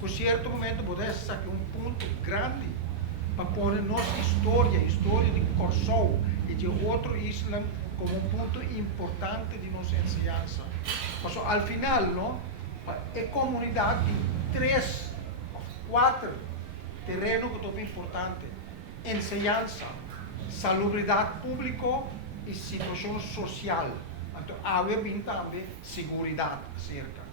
por certo momento, pudesse sacar ponto grande para pôr nossa história de Corsol e de outro Islã como ponto importante de nossa ensinança. Mas ao final, não, é comunidade de 3 ou 4 terrenos que são importantes: ensinança, salubridade pública e situação social. Então, há também segurança cerca.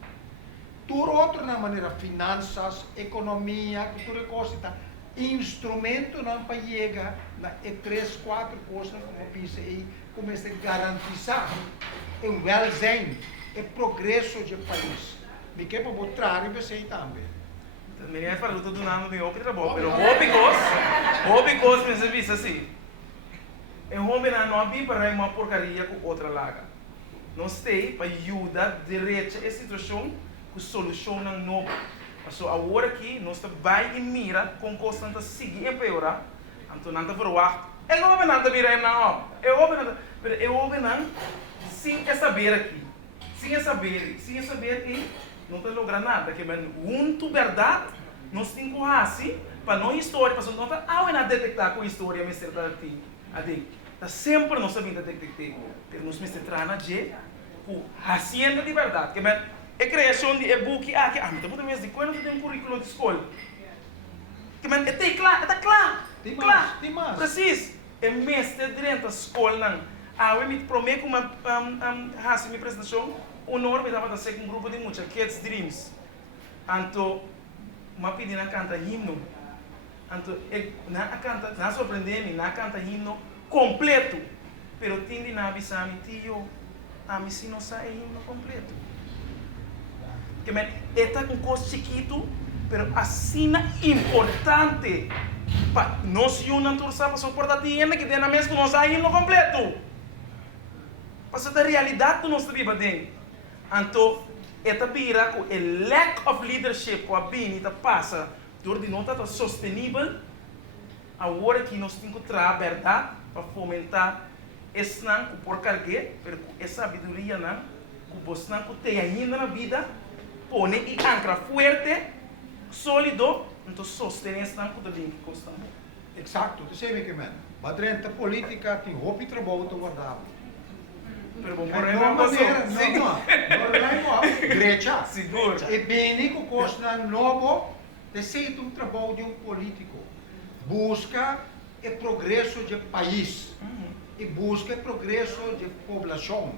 Tudo outro na maneira finanças, economia, cultura coisa, instrumento não para chegar na 3, 4 coisas como pensa aí, começa a garantizar o bem-estar, o progresso do país. Me quer para botar e você também. Menina para luta do nano de outra boa, pero hobby me serviço assim. É hobby não habia para uma porcaria com outra laga. Nós tem para ajudar direita a situação com solução não nova. Mas agora aqui nós vai e mira com constante seguir empeorar, então não está verwacht. É hobby não está virar não, é hobby não, pero é hobby não sem saber aqui, sem saber que não está logrando nada, que muito verdade, nós temos que assim, para não história, para não estar a detectar com a história, mas certa assim, tá sempre nós sabemos detectar, mas nós me trana de com hacienda de verdade, que a criação de e-book aqui, mas também mesmo de quando tem currículo de escola, que é claro, preciso, é mestre dentro da escola não, eu me prometo uma minha apresentação. O Nor me dava ser um grupo de muitos Kids Dreams. Então, uma pedida canta himno. Então, na surpreende-me, na canta himno completo. Pero tindi na avisar-me, tio, a mim se não sai himno completo. Que me está com coisa chiquito, pero assim importante. Para nós não torçar para suportar dinheiro que tem na mesa que não sai himno completo. Para a realidade que nós vivemos dentro. Então, esta vira com o lack of leadership que a Bini passa, door de não estar sustentável, agora que nós temos que trazer a verdade para fomentar esse não por carregar, mas essa sabedoria não, que você não tem ainda na vida, põe e ancra forte, sólido, então sostener esse não que também custa. Exato, você sabe que man, mas dentro da política tem roupa e trabalho tão guardado. Pero bom, Por uma maneira, não, igreja. Seguro. E bem que coisa novo, Receita um trabalho de um político. Busca o progresso do país e busca o progresso da população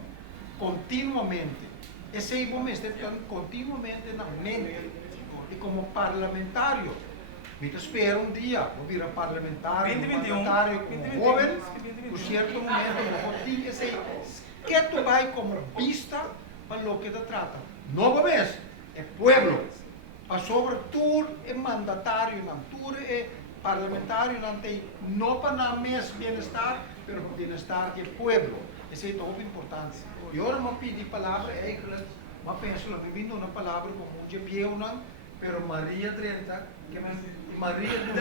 continuamente. Esse é o momento, estamos continuamente na mente. E como parlamentário, me espero um dia, vou virar parlamentário, 2021. parlamentário como jovem, por certo momento, vou ter esse que tu vai como vista para o que te trata. Novamente, é pueblo. A sobre tur é mandatário, não tur é parlamentário, não tem, não para não mesmo bem-estar, mas para o bem-estar do pueblo. Isso é muito importante. E agora eu pedi palavra, eigenlijk, eu penso que eu vindo uma palavra como um jepieu, não, pero Maria Trenta, que Maria deu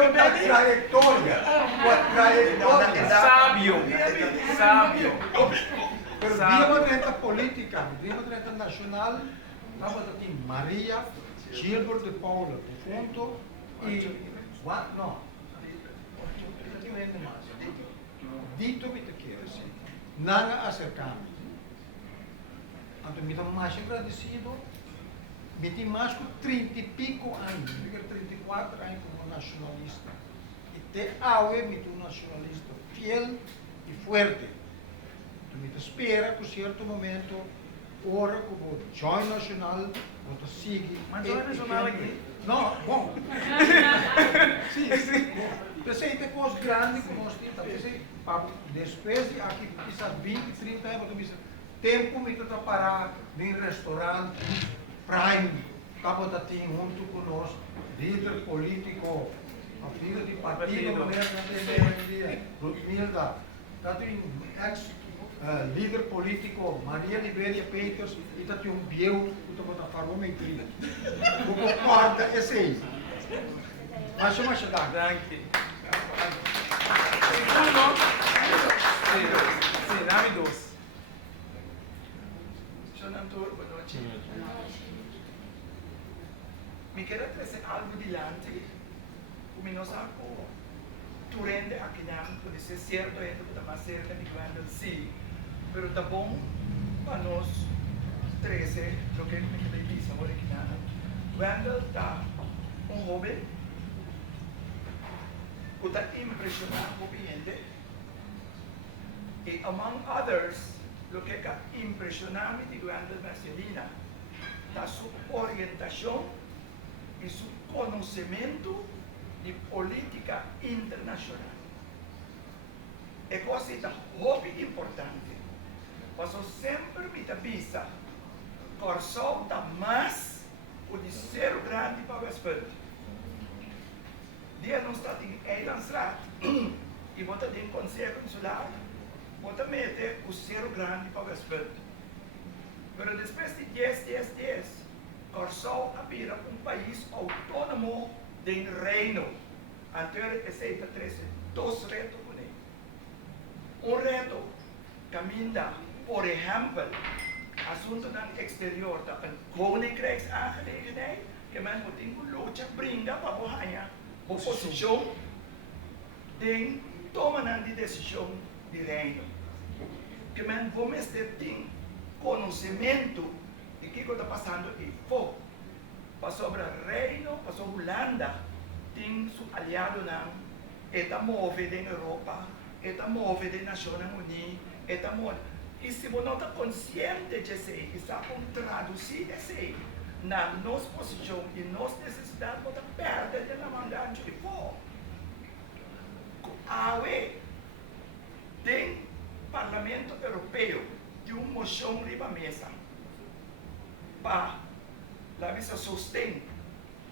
uma trajetória, Sábio. Pero Dima Trenta política, Dima Trenta nacional, estava aqui Maria, Gilbert de Paula, Ponto e não, dito me te quero sim, nada acercamos. Então me dá mais agradecido, me tem mais que 30 e pico anos, 34 anos como nacionalista. E te aue me um nacionalista fiel e forte. Me espera que, em certo momento, ora que o Joint Nacional vou seguir. Mas Joint Nacional aqui? Não, bom. Sim, sim. Pensei que coisas grandes que nós temos. Depois de aqui, quizás 20, 30 anos, eu disse, tempo me toca parar em restaurante, Prime, acaba de ter junto conosco, líder político, a filha de partido, Ludmilda, ex líder político Maria Liberia Peters e está um biel que está falando mentira. O concorda é esse. Mas mais dá. Danke. Sim, dá-me doce. Senador, boa noite. Me quero trazer algo adiante, como nós sabemos, durante aqui não pode ser certo, ainda pode mais cerca de quando sim. Pero tá bom para nós 13, o que me quer dizer agora que não. Quando tá jovem, o tá impressionado o cliente e among others, o que é impressionante de quando Marcelina, tá sua orientação e seu conhecimento de política internacional. É coisa da hobby importante. Mas eu sempre me avisa, Corsol está mais o de ser grande para o espírito. Dia não está em Eilandsraad e bota em Conselho Insular, bota meter o ser grande para o espírito. Mas depois de 10, Corsol vira um país autônomo do reino. Anterior, aceita 2 retos com ele. Um reto caminha, por exemplo, assunto no exterior, da koninkrijksaangelegenheid, que men moet in lucha brinda para borrar a posição de tomar de decisão de reino. Que men vamos ter conhecimento de que está passando e for. Para sobre o reino, para sobre Holanda, tem seu aliado não, está move na Europa, está move na Nações Unidas, está move. E se você não está consciente disso, e sabe como traduzir isso na nossa posição e nossa necessidade, você perde na mandante de fora. Aí, tem Parlamento Europeu de uma moção riba mesa para a visa sustém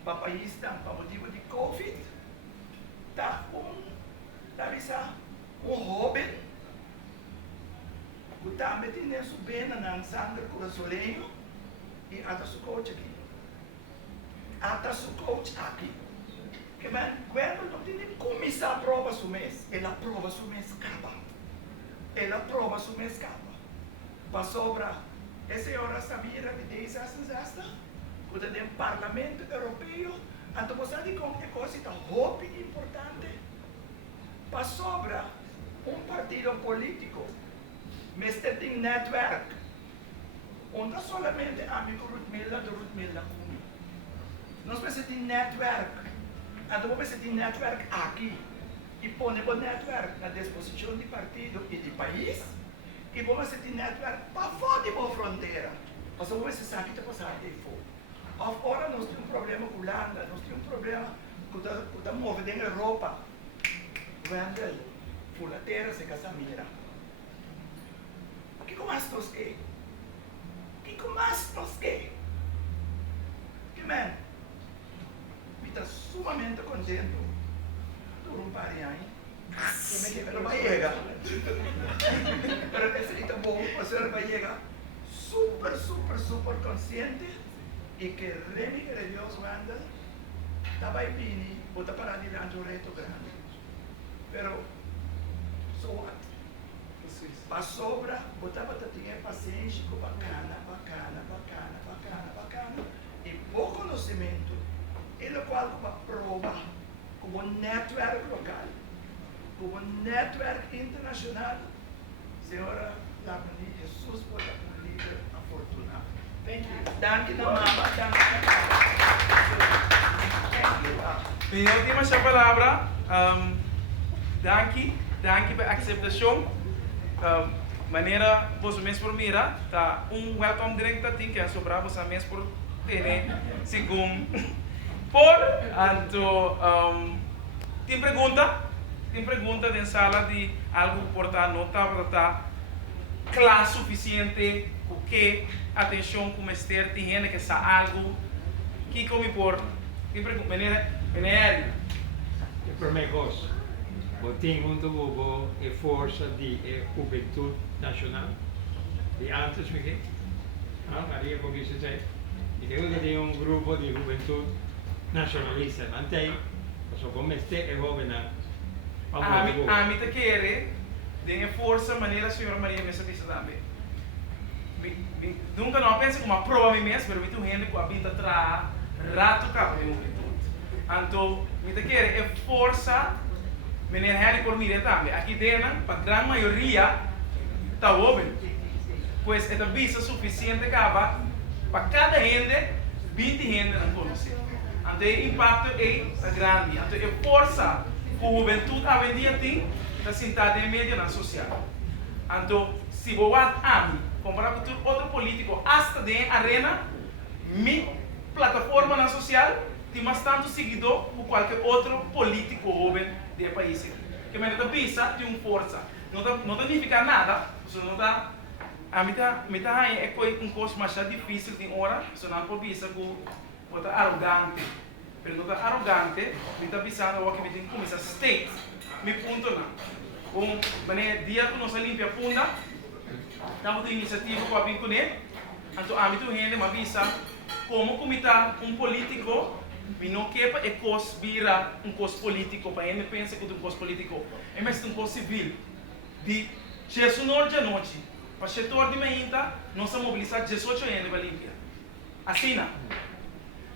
para o país para motivo de Covid, está a visa jovem que está metendo sua pena na Sandra Curaçolenho e até seu coach aqui. Até seu coach aqui. Que quando não tem começar a prova seu mês, ela prova seu mês acaba. Ela prova seu mês acaba. Para sobra, essa hora sabia que 10 anos já quando tem Parlamento Europeu, então você tem como é coisa roupa importante. Para sobra, um partido político, mas tem network. Onde solamente amigo Rutmila do Rutmila comigo. Nós precisamos de network. Então precisamos de network aqui. E põe o network na disposição de partido e de país. E vamos ter network para fora da fronteira. Mas vamos precisar que está passando de fora. Agora nós temos um problema com a Holanda, nós temos um problema com a movida em Europa. Wendel, fulateira se casamira. O que mais nós quer? O que mais nós quer? Que man? Me está sumamente contente por um parião. Pero vai chegar. Pero esse está bom, o senhor vai chegar super consciente e que Remy que Deus manda, estava aí pini, bota para adiante um reto grande. Pero, so what? Para sobra, botava tinha paciência, bacana. E por conhecimento, ele qual uma prova, como um network local, como um network internacional, senhora Lamani, Jesus pode um líder afortunado. Thank you. Danke na mama, danke na Thank you. Minha última palavra, danke pela aceitação. Maneira, você mesmo por mira, tá welcome drink tá que é sobrar você mesmo por ter, segundo por anto tem pergunta de sala de algo portar nota para claro suficiente o que atenção como ester tem gente que sabe algo que come por tem pergunta maneira Per mij was, wat tem muito bobo é força de juventude nacional. E antes me que, Maria como isso sei, e que eu tenho grupo de juventude nacionalista, mantém, só como este é jovem a mim te querer de força maneira a senhora Maria me sabe isso também. Nunca não pensa como uma prova mesmo, mas tu gente com a vida atrás rato cabo de juventude. Então, me te querer é força maneira real por mim também. Aqui dentro, para a grande maioria está jovem. Pois é visa suficiente caba para cada gente 20 gente não conhece. Então, o impacto é grande. Então, é força que a juventude a dia tem da sentada em média na social. Então, se você ama, comparar com outro político, hasta de arena, minha plataforma na social tem bastante seguidor por qualquer outro político jovem do país. Que me está pisa tem uma força. Não significa nada, não está a mitad é um coisa mais difícil de hora, se não pode pensar que você é arrogante. Mas não está arrogante, me está pensando que me tem que começar state. Me ponto não. Maneira dia que nós limpia a punda, estamos de iniciativa com a vinculê. Então a mim tu gente me avisa como comitar político, me não quepa é coisa vira coisa político, para ele pensa que é coisa político, é mais coisa civil. De Jesus norte a noite. Para o setor de Mainta, nós vamos mobilizar 18 anos para limpar. Assim, não.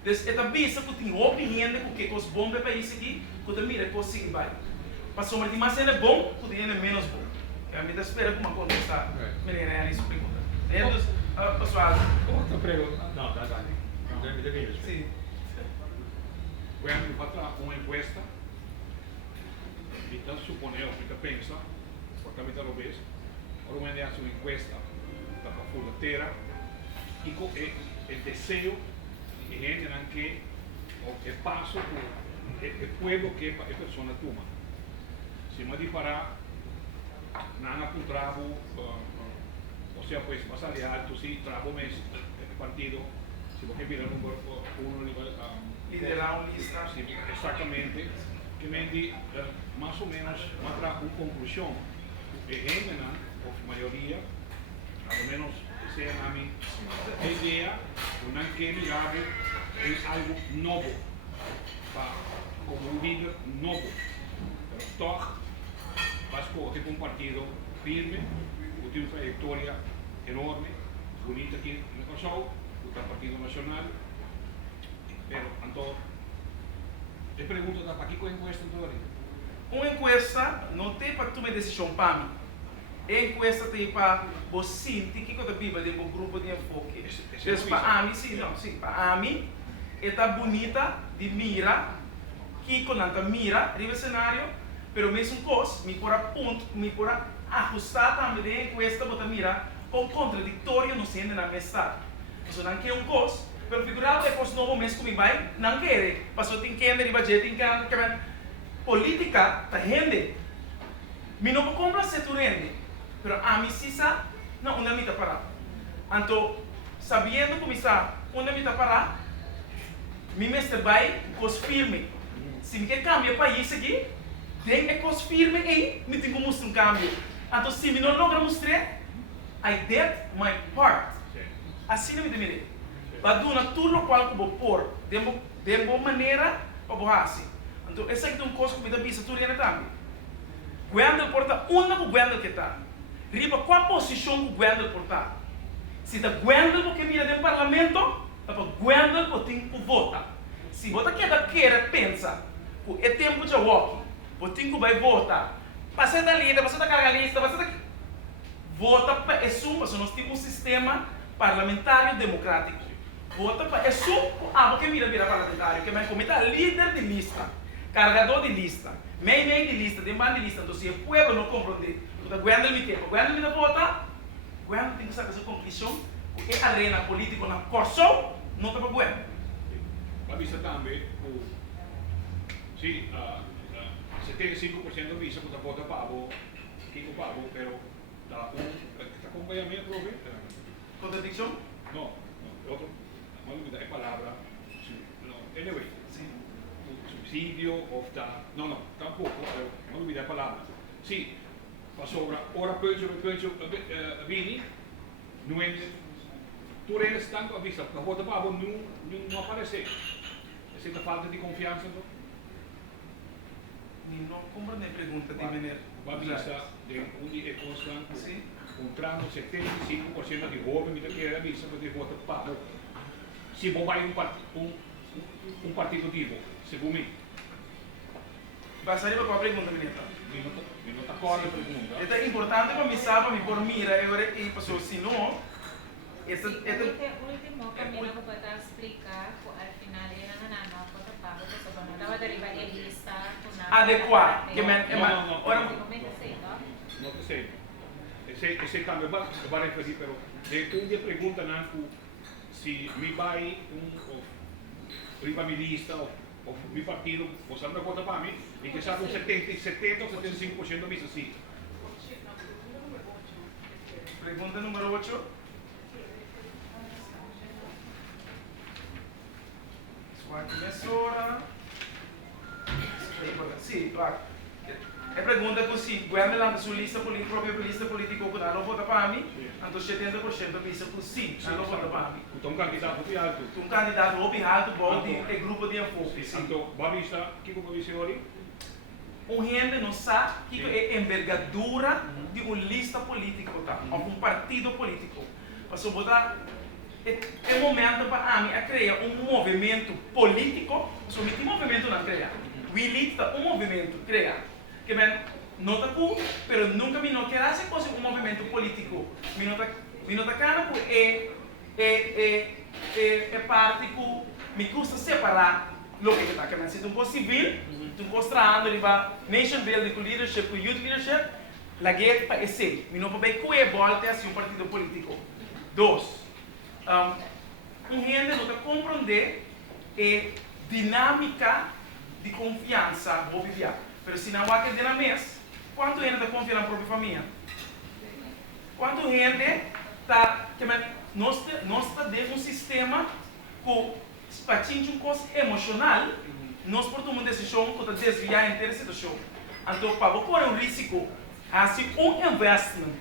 Então, é visa que tem opinião de que é bom para o país aqui, que tem mira que consegue vai. Para somar de mais é bom, que tem menos bom. Eu me espero que uma contestar. Menina, é isso pergunta. Então, pessoal. Outra pergunta. Não, tá. Não deve Sim. Quando fazer uma encuesta, então suponemos, então pensa, porque a mitad lo ves, ahora me hace una encuesta para la fulateira y con el deseo de gente que el paso por el pueblo que la persona toma. Si me dispara, nada con trabajo, o sea, pues pasar de alto, si trabajo mes el partido, si vos que el número uno, Liderar uma lista. sí, exactamente, que me di más o menos una conclusión. Gente, ou maioria, pelo menos essa é a minha ideia, não quer ligar em algo novo, como um líder novo. Mas toch, vai escolher um partido firme, que tem uma trajetória enorme, bonita aqui no Nassau, o Partido Nacional. Então, eu pergunto, para que encuesta então? Uma encuesta não tem para tomar decisão para mim. encuesta tem para você sentir que eu biba de um grupo de enfoque. Esse é Então, para mim, sim, não, sim, para mim, é bonita de mira, que quando ela mira, arriba o cenário, pero mesmo coisa, me por a ponto, me por a ajustar também de encuesta, botar mira, com contraditório no sendo na mesa. Isso não quer coisa, pero figurado é coisa novo mesmo que me vai, não quer. Passou tem que entender, budget tem que política, tá rende. Me não compra se tu rende, pero a mim sim sa, não, onde me tá parar. Então, sabendo como está, onde me tá parar, me mestre vai coisa firme. Se me quer cambiar país aqui, tem coisa firme aí, me tem que mostrar cambio. Então, se me não logra mostrar, I did my part. Assim não me demire. Vai dar tudo o qual eu vou pôr, de boa maneira, para borrar assim. Então, essa aqui é uma coisa que me dá bisa tudo também. Gwendel porta uma que o Gwendel que está. Riba qual a posição que o Gwendel porta. Se está Gwendel porque mira dentro do parlamento, é para Gwendel porque tem que votar. Se você quer pensa, que é tempo de walk, você tem que vai votar. Passa da lista, passa da carga lista, passa daqui. Vota para isso, nós temos um sistema parlamentar democrático. Vota para isso, porque mira parlamentar, que vai cometer líder de lista, carregador de lista, meio de lista, demanda de lista. Então, se o povo não compreende, o Gwendel me quer, o Gwendel me dá vota, o Gwendel tem que saber essa conclusão, porque a arena política na corso não está para Gwendel. Avisa também, sim, 75% visa que está vota pago, que o pago, pero dá acompanhamento, não vê? Contradição? Não, outro, não me dá a palavra, anyway, Sim. subsídio, ou tá, não, tampouco, não me dá a palavra. Sim, passou ora penso, vini, não é, tu eres tanto avisa, que a vota pago não aparece. Essa é a falta de confiança, então? Não compreendo a pergunta de maneira. Avisa de onde é constante, Sim. encontrando 75% de jovens que querem avisa que vota pago. Se vou vai um partido vivo, segundo mim. Passaria para a pergunta, menina. Eu não está claro a pergunta. É importante para me saber, me por mira, e passou, se não, essa O último camino que puedo explicar, al final era na foto pago, porque quando estava derivando a lista, adequar, que Não. ora, Não sei. Esse também vai referir, pero de onde pergunta não se me vai riba minha lista ou meu partido, você não conta para mim, e que sabe 70 ou 75% disso assim. pergunta número 8. Sua emissora. Sim, claro. É pergunta que se Gwendel anda sua lista política, própria lista política, que não vota para mim, então 70% pensa que sim, não vota para mim. Então, candidato de alto. Um candidato ou alto, bom, é grupo de enfoque. Então, vai vista, que como disse hoje? Gente não sabe que é a envergadura de uma lista política, ou um partido político. Mas eu botar é momento para mim a criar um movimento político, só me tem movimento não criar. We lead um movimento criar. Que não está cool, mas nunca me não quer fazer coisa um movimento político. Me não está cara é parte que me custa separar o que está. Que me sinto um coisa civil, um coisa trabalhando, ele vai nation building com leadership, com youth leadership, la guerra para esse. Me não pode que é volta assim um partido político. Dois, gente não está compreender a dinâmica de confiança vou viver. Mas se não há que na mesa, quanto gente está confiando na própria família? Quanto gente está que nós está dentro de um sistema que para atingir uma coisa emocional, nós portamos uma decisão que está desviar inteira a situação. Então, para correr um risco, assim investment,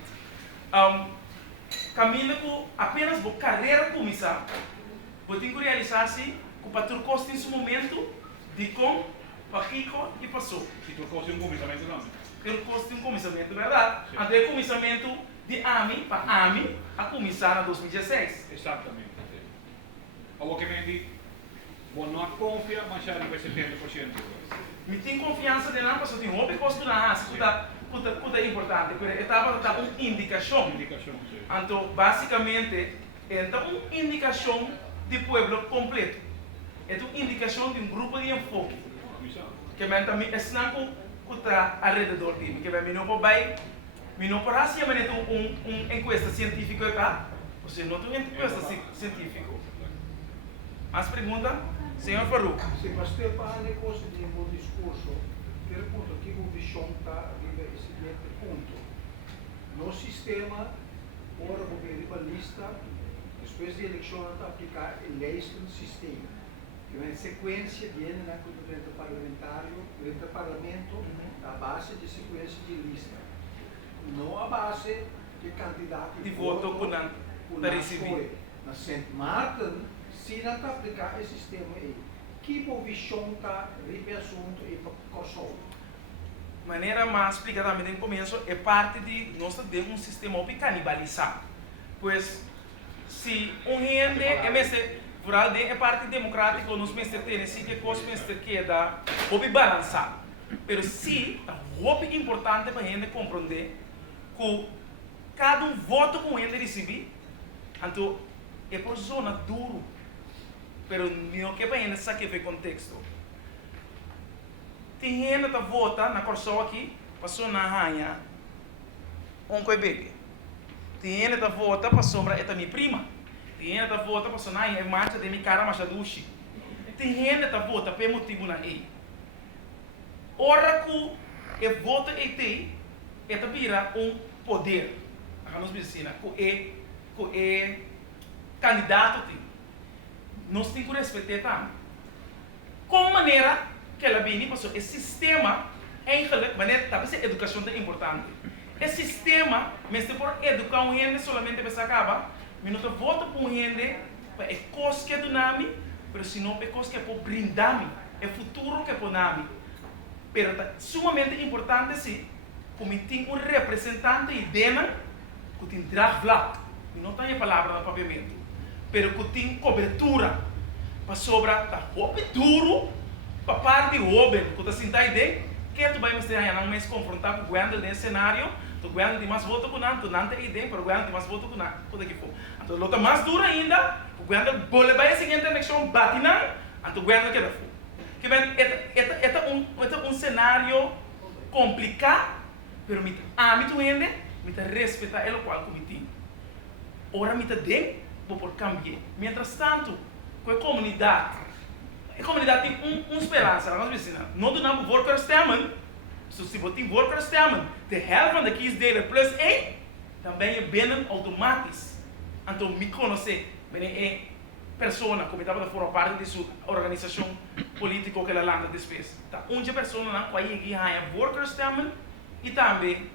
caminho que apenas a carreira começar, você tem que realizar-se que para ter custo nesse momento de como para rico e passou. Se tu fosse começamento não. Ter custo um começamento, verdade? Até o começamento de AMI para AMI a começar em 2016. Exatamente. Obviamente, você não confia, mas já vai 70%. Me tem confiança de não, porque eu tenho outro custo na raça, que está é importante, porque estava uma indicação. Indicación, sí. Então, basicamente, é uma indicação de pueblo completo. É uma indicação de um grupo de enfoque. Cuidado. Que também é sinal que está ao redor de mim. Que me não vai, me não para se manter encuesta científica cá. Você não tem encuesta científica. Mais pergunta, senhor Farouk. Se você para negócio de um bom discurso, aquele ponto aqui o visão está arriba esse seguinte ponto. No sistema, ora o ribalista, depois da eleição, está aplicar leis no sistema. Que é uma sequência de dentro parlamentário, dentro do parlamento, a base de sequência de lista. Não a base de candidato De voto que não recebi. Na St. Martin, se não está aplicar esse sistema aí, que visão está ribe assunto e para Kosovo? Maneira mais explicada também no começo é parte de nós temos sistema canibalizado. Pois se gente é parte democrática, nós temos que coisa que dá hobby balançado. Mas se é hobby importante para a gente compreender que cada voto que a gente recebe, então é por zona duro, mas não que para a gente saber o contexto. Tem gente que vota na Corsol aqui, passou na Rainha, Quebec. Tem gente que vota para sombra é minha prima. Tem gente que vota para sonar em marcha de minha cara machadushi. Tem gente que vota para motivo na ei. Ora que o voto é vira poder. A nos ensina que é candidato nós temos que respeitar também. Como maneira que ela vem passou esse sistema eigenlijk maneira talvez a educação é importante. Esse sistema mesmo por educar um gente solamente para acaba minuto volta para um gente para coisa que do nome, mas se não é coisa que por brindar é futuro que por nome. Pero é sumamente importante se como tem representante e dena que tem draagvlak, não tem a palavra no papiamento, pero que tem cobertura para sobra da roupa duro para parte jovem que está sentado aí que tu vai me estranhar não mais confrontar com o governo nesse cenário. Tu ganha de mais voto com não, tu não tem ideia para ganhar de mais voto com não, tudo que for. Então, luta mais dura ainda, o ganha bole vai a seguinte eleição bate não, então ganha que da for. Que bem, é um cenário complicado, mas me âmbito ainda, me respeitar ele qual comitê. Ora me tem, vou por cambiar. Mientras tanto, com a comunidade tem esperança, nós dizemos, não do nome workers temem. So, se você tem workers temem, de helft van de kiesdelen plus 1, dan ben je binnen automatisch. Então, me conhecer, ben je persona, como estava de forma parte de sua organização política que ela landa depois. Tá, uma pessoa na qual ele ganha workers temem e também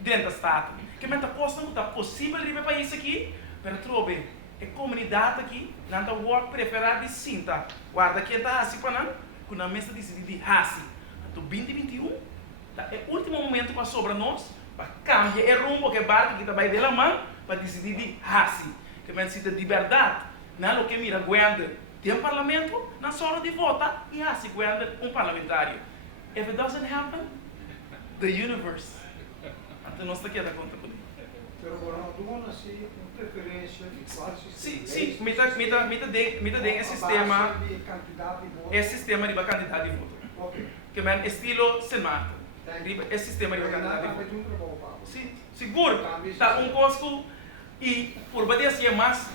dentro do Estado. Que me está costando, está possível ir para o país aqui, mas trobe, a comunidade aqui, não está work preferado de cinta. Guarda que está assim para não, que na mesa decide de assim. Do 2021, é o último momento para sobra nós, para cambiar o rumo que barco que está de la mão, para decidir de assim, que é uma liberdade, não é o que mira governo tem um parlamento, na hora de votar, e assim governo parlamentário. If it doesn't happen, the universe. Então nós estamos aqui a dar conta com isso. Pero bueno, tu vão assim, uma preferência de qual sistema? Sim, me dá esse sistema, esse sistema de candidato de voto. Ok. Que é estilo Senado. Esse sistema de candidato de voto. Sim, seguro. Tá costo e por bater assim é mais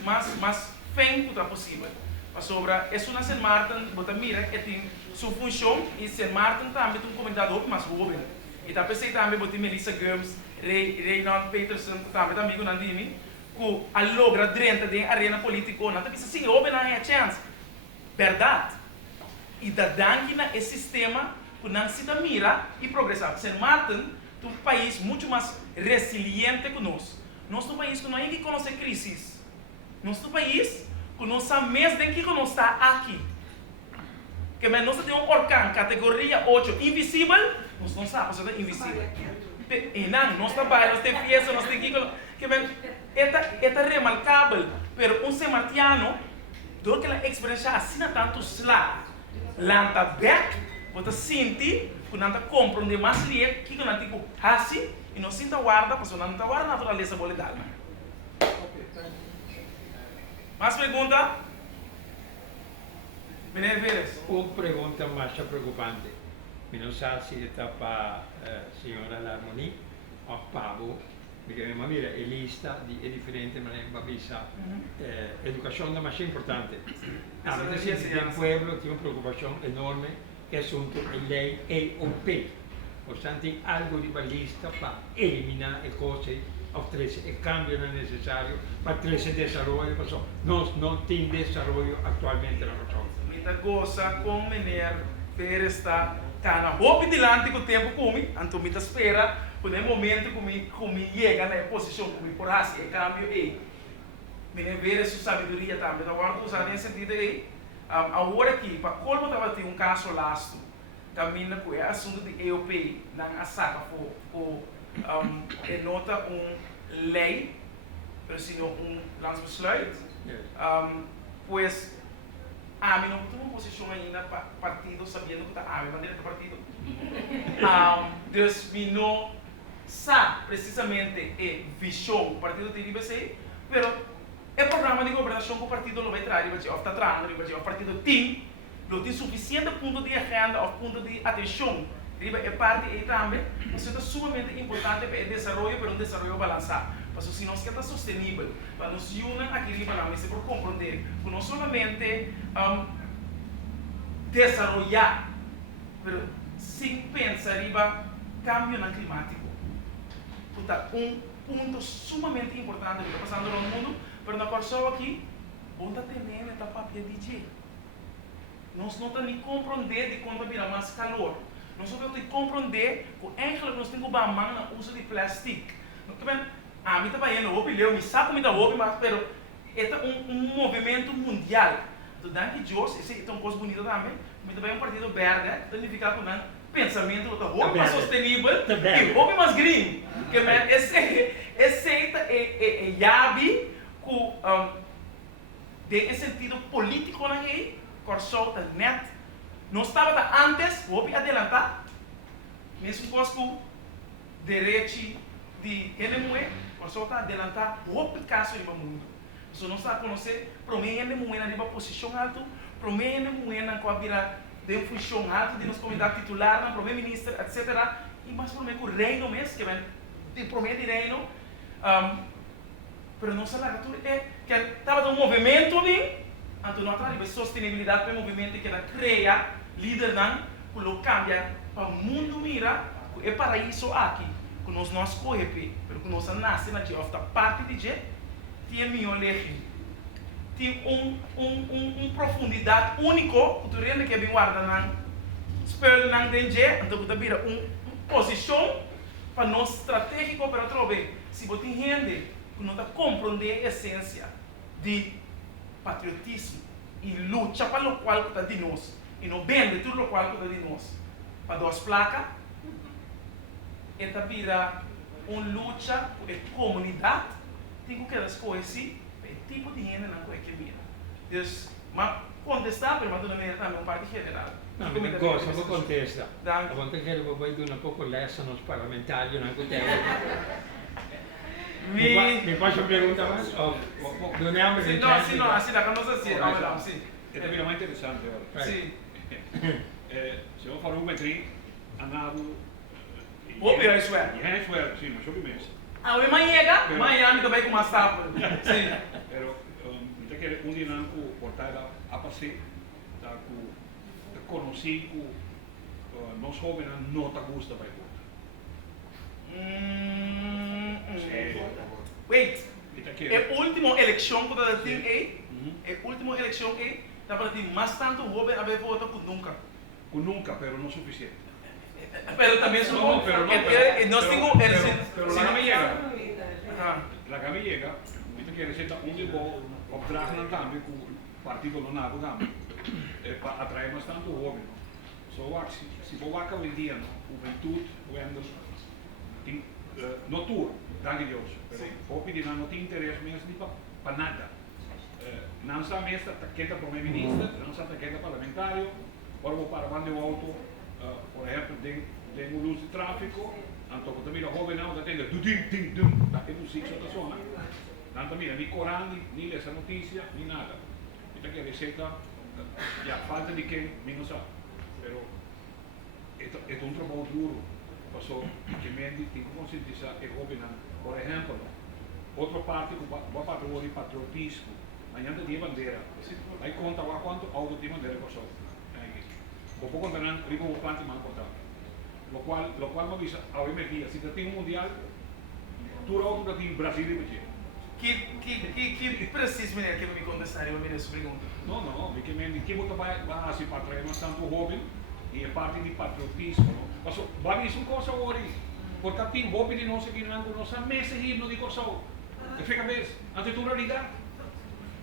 feio que possível. Mas sobre isso na St. Martin, você mira que tem sua função e St. Martin também tem um comunidade mais jovem. E tá pensei também você Melissa Gomes, Reinald Peterson, também amigo Nandini, que a logra dentro da arena política, não tá pensando assim, jovem não é chance. Verdade. E da dança esse sistema que não se mira e progressar. St. Martin é um país muito mais resiliente que nós. Nós é um país que não é que conhece crises. Nós é um país que nós sabemos de que nós está aqui. Que nós temos um orcão categoria 8 invisível, nós não sabemos se é invisível. E não, nós trabalhamos, nós temos fiesta, nós temos que é remarcável, mas St. Martiano, do que a experiência assim tanto slá, lanta back, você sente que não está compreendendo mais que não está assim e não sinta guarda, porque não está guarda a natureza boa dar. Mais pergunta? Beneveres. Uma pergunta mais preocupante. Eu não sei se está para a senhora Larmoni ou Pablo, porque minha mira é lista é diferente, mas é babisa. Educação é mais importante. A veces el pueblo tiene una preocupación enorme que es asunto de ley EOP. Portanto, algo de balista para eliminar el coste, ofrecer el cambio no es necesario para traer desarrollo, porque no tiene desarrollo actualmente en la región. Muita coisa com menino Pérez está na roupa delante com o tempo comigo, então me espera por um momento comigo chega na posição comigo por assim, é cambio aí. Menino Pérez sua sabedoria também, então agora usar nesse sentido aí, agora aqui para como estava tendo caso lasto, caminha com o assunto de EOP, não a saca nota lei, mas não landsbesluit, pues a mim não estou em posição ainda para partido, sabendo que está a minha maneira de partido. Deus me não sabe precisamente a visão do partido de IBC, mas o programa de governação que o partido lo vai trazer, está trazendo, o partido tem suficiente ponto de agenda ou ponto de atenção. É parte aí também, isso é sumamente importante para o desenvolvimento, para um desenvolvimento balançado. Porque se nós queremos sustentável, para nos unir aqui para nós por compreender que não somente desenvolver, mas sem pensar em cambio climático. Portanto, ponto sumamente importante que está passando no mundo, mas na pessoa aqui, onde tem esta papel DJ. Nós não estamos nem compreender de quando vira mais calor. Nós não estamos compreender que ainda nós temos que uso de plástico. A mim também não ouve, eu me sabe como está ouve, mas é movimento mundial. Então, daqui de hoje, esse é uma coisa bonita também. Mas também é um partido verde, que significa que o pensamento está ouve mais sustentável e ouve mais green. Que esse é chave que tem sentido político na aí, corso da net. Não estava antes, ouve adiantar, mesmo coisa que direito de NME, corso está adiantar, ouve caso no mundo. Se não está a conhecer, para mim NME na posição alta, para mim NME na coabira de função alta de nos comunidade titular, na primeiro ministro, etc. E mais para mim que o reino mesmo, que vem de prometer de reino, mas não sei lá, que estava um movimento ali, então não há sustentabilidade para o movimento que cria líder que lo cambia para o mundo mira, que é para isso aqui, que nós não escolhemos, mas que nós nascemos na geofta parte de gente, tem minha lei, tem profundidade única, que tu rende que é bem guarda na espelho na denge, então que vira posição para nós estratégico para trocar. Se você rende, que não está compreender a essência de patriotismo e luta para o qual está de nós e não vende tudo o qual está de nós para duas placas, esta vira uma luta por a comunidade, tem que as coisas é tipo de gente não é que vira. Deus, mas contestar, mas de maneira também uma parte general. No, mi cosa, non contesta. A volte che vuoi dire un po' con l'essa non parlamentario, non con te. Mi faccio pregunta más? Non è un no, así la conoce así, hablamos, sí. Esto es más interesante ahora. Sí. Se vamos a un metrí, andado. Óbvio, isso é. E é isso é, sim, mas sobre mês. A minha mãe chega, Miami também com uma sapa. Sim. Pero, eu quero um dinâmico portar a passeio, tá com conheci que nós jovens não te gusta para Wait, é a última eleição que eu tenho aí, é a última eleição aí, dá para ter mais tanto jovem a ver votar que nunca. Que nunca, pero não suficiente. Pero também nós temos, pero la que me llega, la que me llega, eu quero ser um de bom, opdracht na também com o partido do nabo também. Para atrair mais tanto jovem. Se vou lá hoje em dia, juventude, não tudo, danke Deus. Vou pedir, não tem interesse mesmo para nada. Não sabe mesmo, quem é primeiro-ministro, não sabe quem é parlamentário, agora vou para o auto, por ejemplo, de un luz de tráfico, tanto que también los jóvenes no tengan está que no sigue otra zona, tanto mira, ni Corán, ni esa noticia, ni nada. Esta que receta, ya falta de que, no sabe, pero esto es un trabajo duro, pasó, que me tengo que concientizar el joven, por ejemplo, outra parte que vai para o patriotismo, mañana tem bandeira. Aí conta lá quanto auto tem bandeira passou. Vou contar não, riba o plante mal contar. Lo qual me avisa, a emergia, se tem um mundial, tu auto tem Brasil e Brasil. Que preciso menino que me contestar eu me essa pergunta. Não, porque me que botar vai assim para trás, mas tanto jovem e é parte de patriotismo. Passou, vai isso coisa hoje. Porque tem jovem de nós que não conhecem meses himno de coisa. Fica bem, ante tu realidade.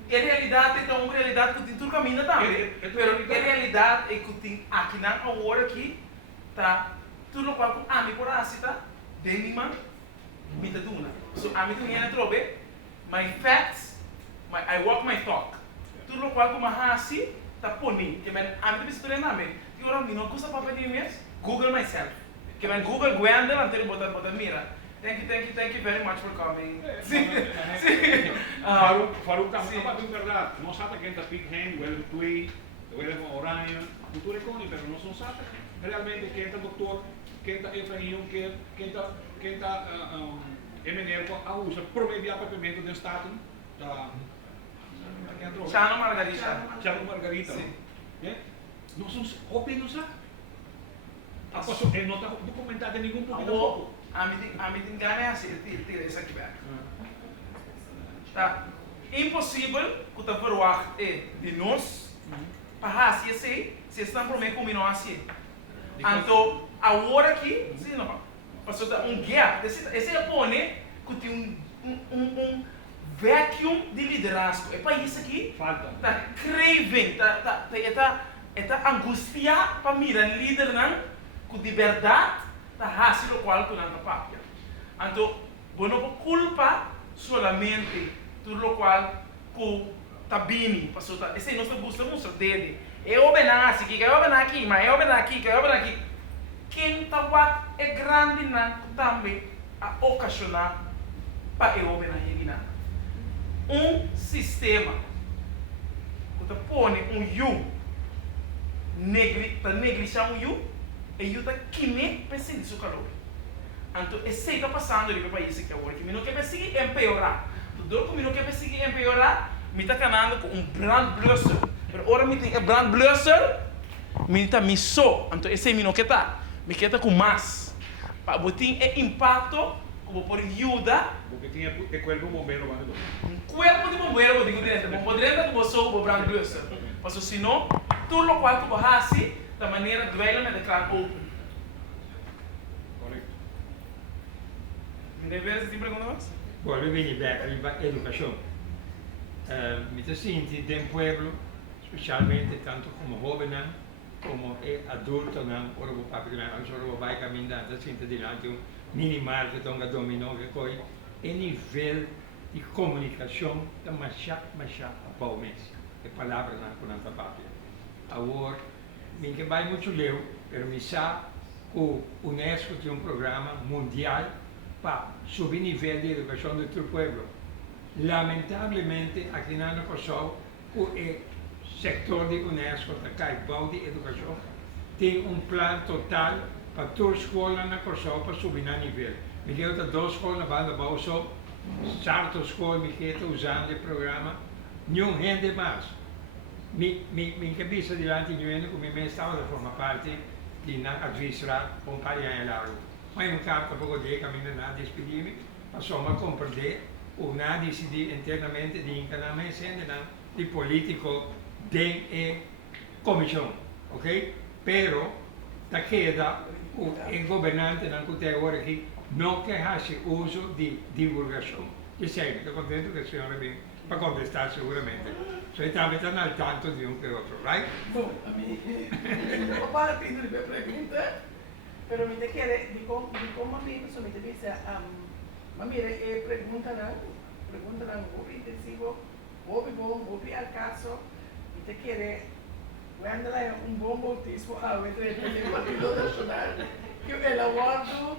É realidade, então, uma realidade que tem tudo caminho também. Mas a realidade é que tem aqui na hora aqui, tá? Tudo qual que a mim por assim, tá? Denima, me tá duna. So, a mim tem na trobe, my facts, I walk my talk. Tudo qual que uma assim, tá poni. Que men, a mim tem história na mim. Que ora mim não custa papel de mês, Google myself. Que men Google Gwendel, anterior botar mira. Thank you very much for coming. Faruk estava bem verdade. Não sabe quem está Big Hand, o Elton Tway, o Elton Orion, cultura icônica, mas não sabe realmente quem está doutor, quem está Efraim, quem está Emenerco, a usa promedia papamento do Estado da Chano Margarita. Chano Margarita. Nós somos óbvios, não sabe? Ele não está documentado em nenhum ponto. A mim tem ganha assim, tira isso aqui back. Tá? Impossível que o verwacht é de nós para assim se estão por mim combinou assim. Então, a hora aqui, sim não, passou da gap. Esse é pone que tem um vacuum de liderazgo. É para isso aqui. Falta. Tá craving, tá angústia para mirar líder não, com de verdade. Tá assim o qual tu não papia. Então, não culpa solamente tudo o qual tu tá bem, passou tá. Esse não se busca mostrar dele. Eu ben assim, que eu ben aqui, mas eu ben aqui, que eu ben aqui. Quem tá wat é grande não também a ocasionar para eu ben aqui não. Sistema que tá põe you negligenciar you. E eu estou aqui pensando nisso calor. Então, isso está passando no país que agora. Que eu não quero perseguir empeorar. Tudo que eu não quero perseguir empeorar, me está canando com brand blusser. Mas agora me tem brand blusser, me está me só. Então, esse me não quer estar. Me quer estar com mais. Para botar impacto, como por ajuda. Porque tinha o corpo de bombeiro lá no Corpo de bombeiro, eu digo direto. Bombeiro que você o brand blusser. Porque senão, tudo o qual tu vai assim, da maneira duelo me declara open. Correto. Ninguém vê esse tipo de pergunta mais? Bom, eu venho da educação. Me sinto dentro do pueblo, especialmente tanto como jovem como adulto, ora vou para o vai caminhando, sinto diante um minimal que estão a dominar que coi, e nível de comunicação da machá a pau mês, é palavra na conanta papia. Agora que vai muito leu, pero me sabe que o UNESCO tem um programa mundial para subir o nível de educação do teu povo. Lamentavelmente, aqui na Kosovo, o setor de UNESCO, da Caibau de Educação, tem um plano total para toda a escola na Kosovo para subir o nível. Me deu das duas escolas na banda Bauso, certas escolas me estão usando o programa, não rende mais. Minha cabeça diante de mim, como eu estava a formar parte de na administrar com carinha largo. Mas um carta pouco de caminho na despedir-me, passou a compreender ou na decidir internamente de encanamento sendo de político de comissão, ok? Pero da queda o governante não tem agora aqui não quer fazer uso de divulgação. E sei, estou contente que a senhora vem para contestar seguramente. Você está al tanto de um que outro, right? Bom, a mim, eu para de minha pergunta, pero me te quede de como a mim, isso me te dice, mira, pergunta não, vou intensivo, vou al caso, me te quede, Wendel é um bom bautismo entre o Partido Nacional e o Eduardo.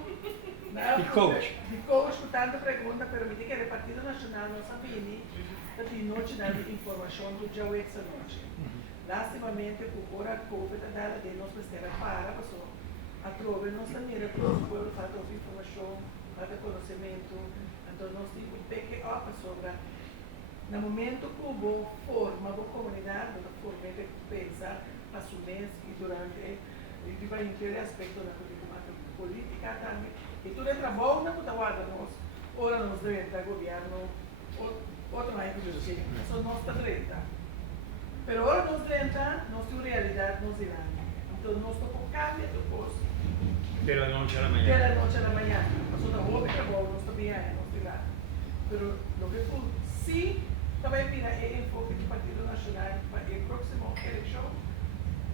De coach. De coach, com tanta pergunta, pero me diga que o Partido Nacional não sabia que tinha noite de informação do dia 8 da noite. Lastimamente, por hora Covid, a dela de nós precisamos para, pessoal. A trove não se mira para o povo, falta informação, falta conhecimento. Então, nós temos um pequeno sobre. No momento que o forma a comunidade, a forma de pensar, assumir e durante e vai ter aspecto da política também. E tudo é trabalho na puta guarda nós. Ora nós devemos estar governo, outro mais que eu sei, só nós está direita. Pero ora nós direita, nós temos realidade, nós irán. Então nós tocamos cambio de coisa. De la noche a la De mañana. la noche a la mañana. Nós trabalho, nós também nós irán. Pero lo que sí também mira é enfoque do Partido Nacional para a próxima eleição.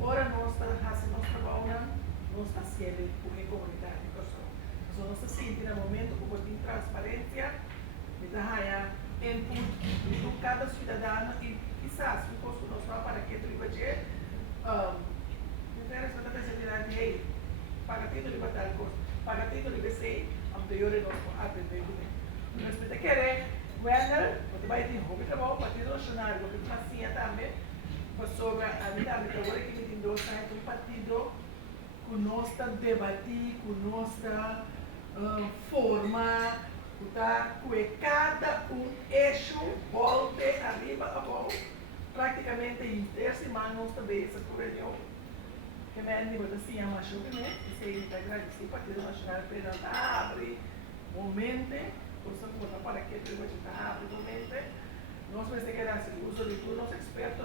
Ora nós estamos fazendo nosso trabalho, nós estamos sendo uma comunidade. Então nós estamos no momento que tem transparência, me dá input de cada cidadão e quizás um pouco nós vamos para que ele vai ter diferença da personalidade dele. Para ter liberdade, para ter liberdade, anterior nós vamos aprender com ele. Nós temos que querer Wendel, você vai ter um trabalho, Partido Nacional, você tem massinha também, sobre a vida, agora que me tem dois anos, um partido que nós debatir, que nós formar, que cada eixo volte arriba abaixo, praticamente em 3 semanas nós também essa reunião, que me anima assim a mais jovem, e se integrar esse Partido Nacional para abrir momento. Para que ele vai estar, nós vamos ter que dar uso de todos os expertos.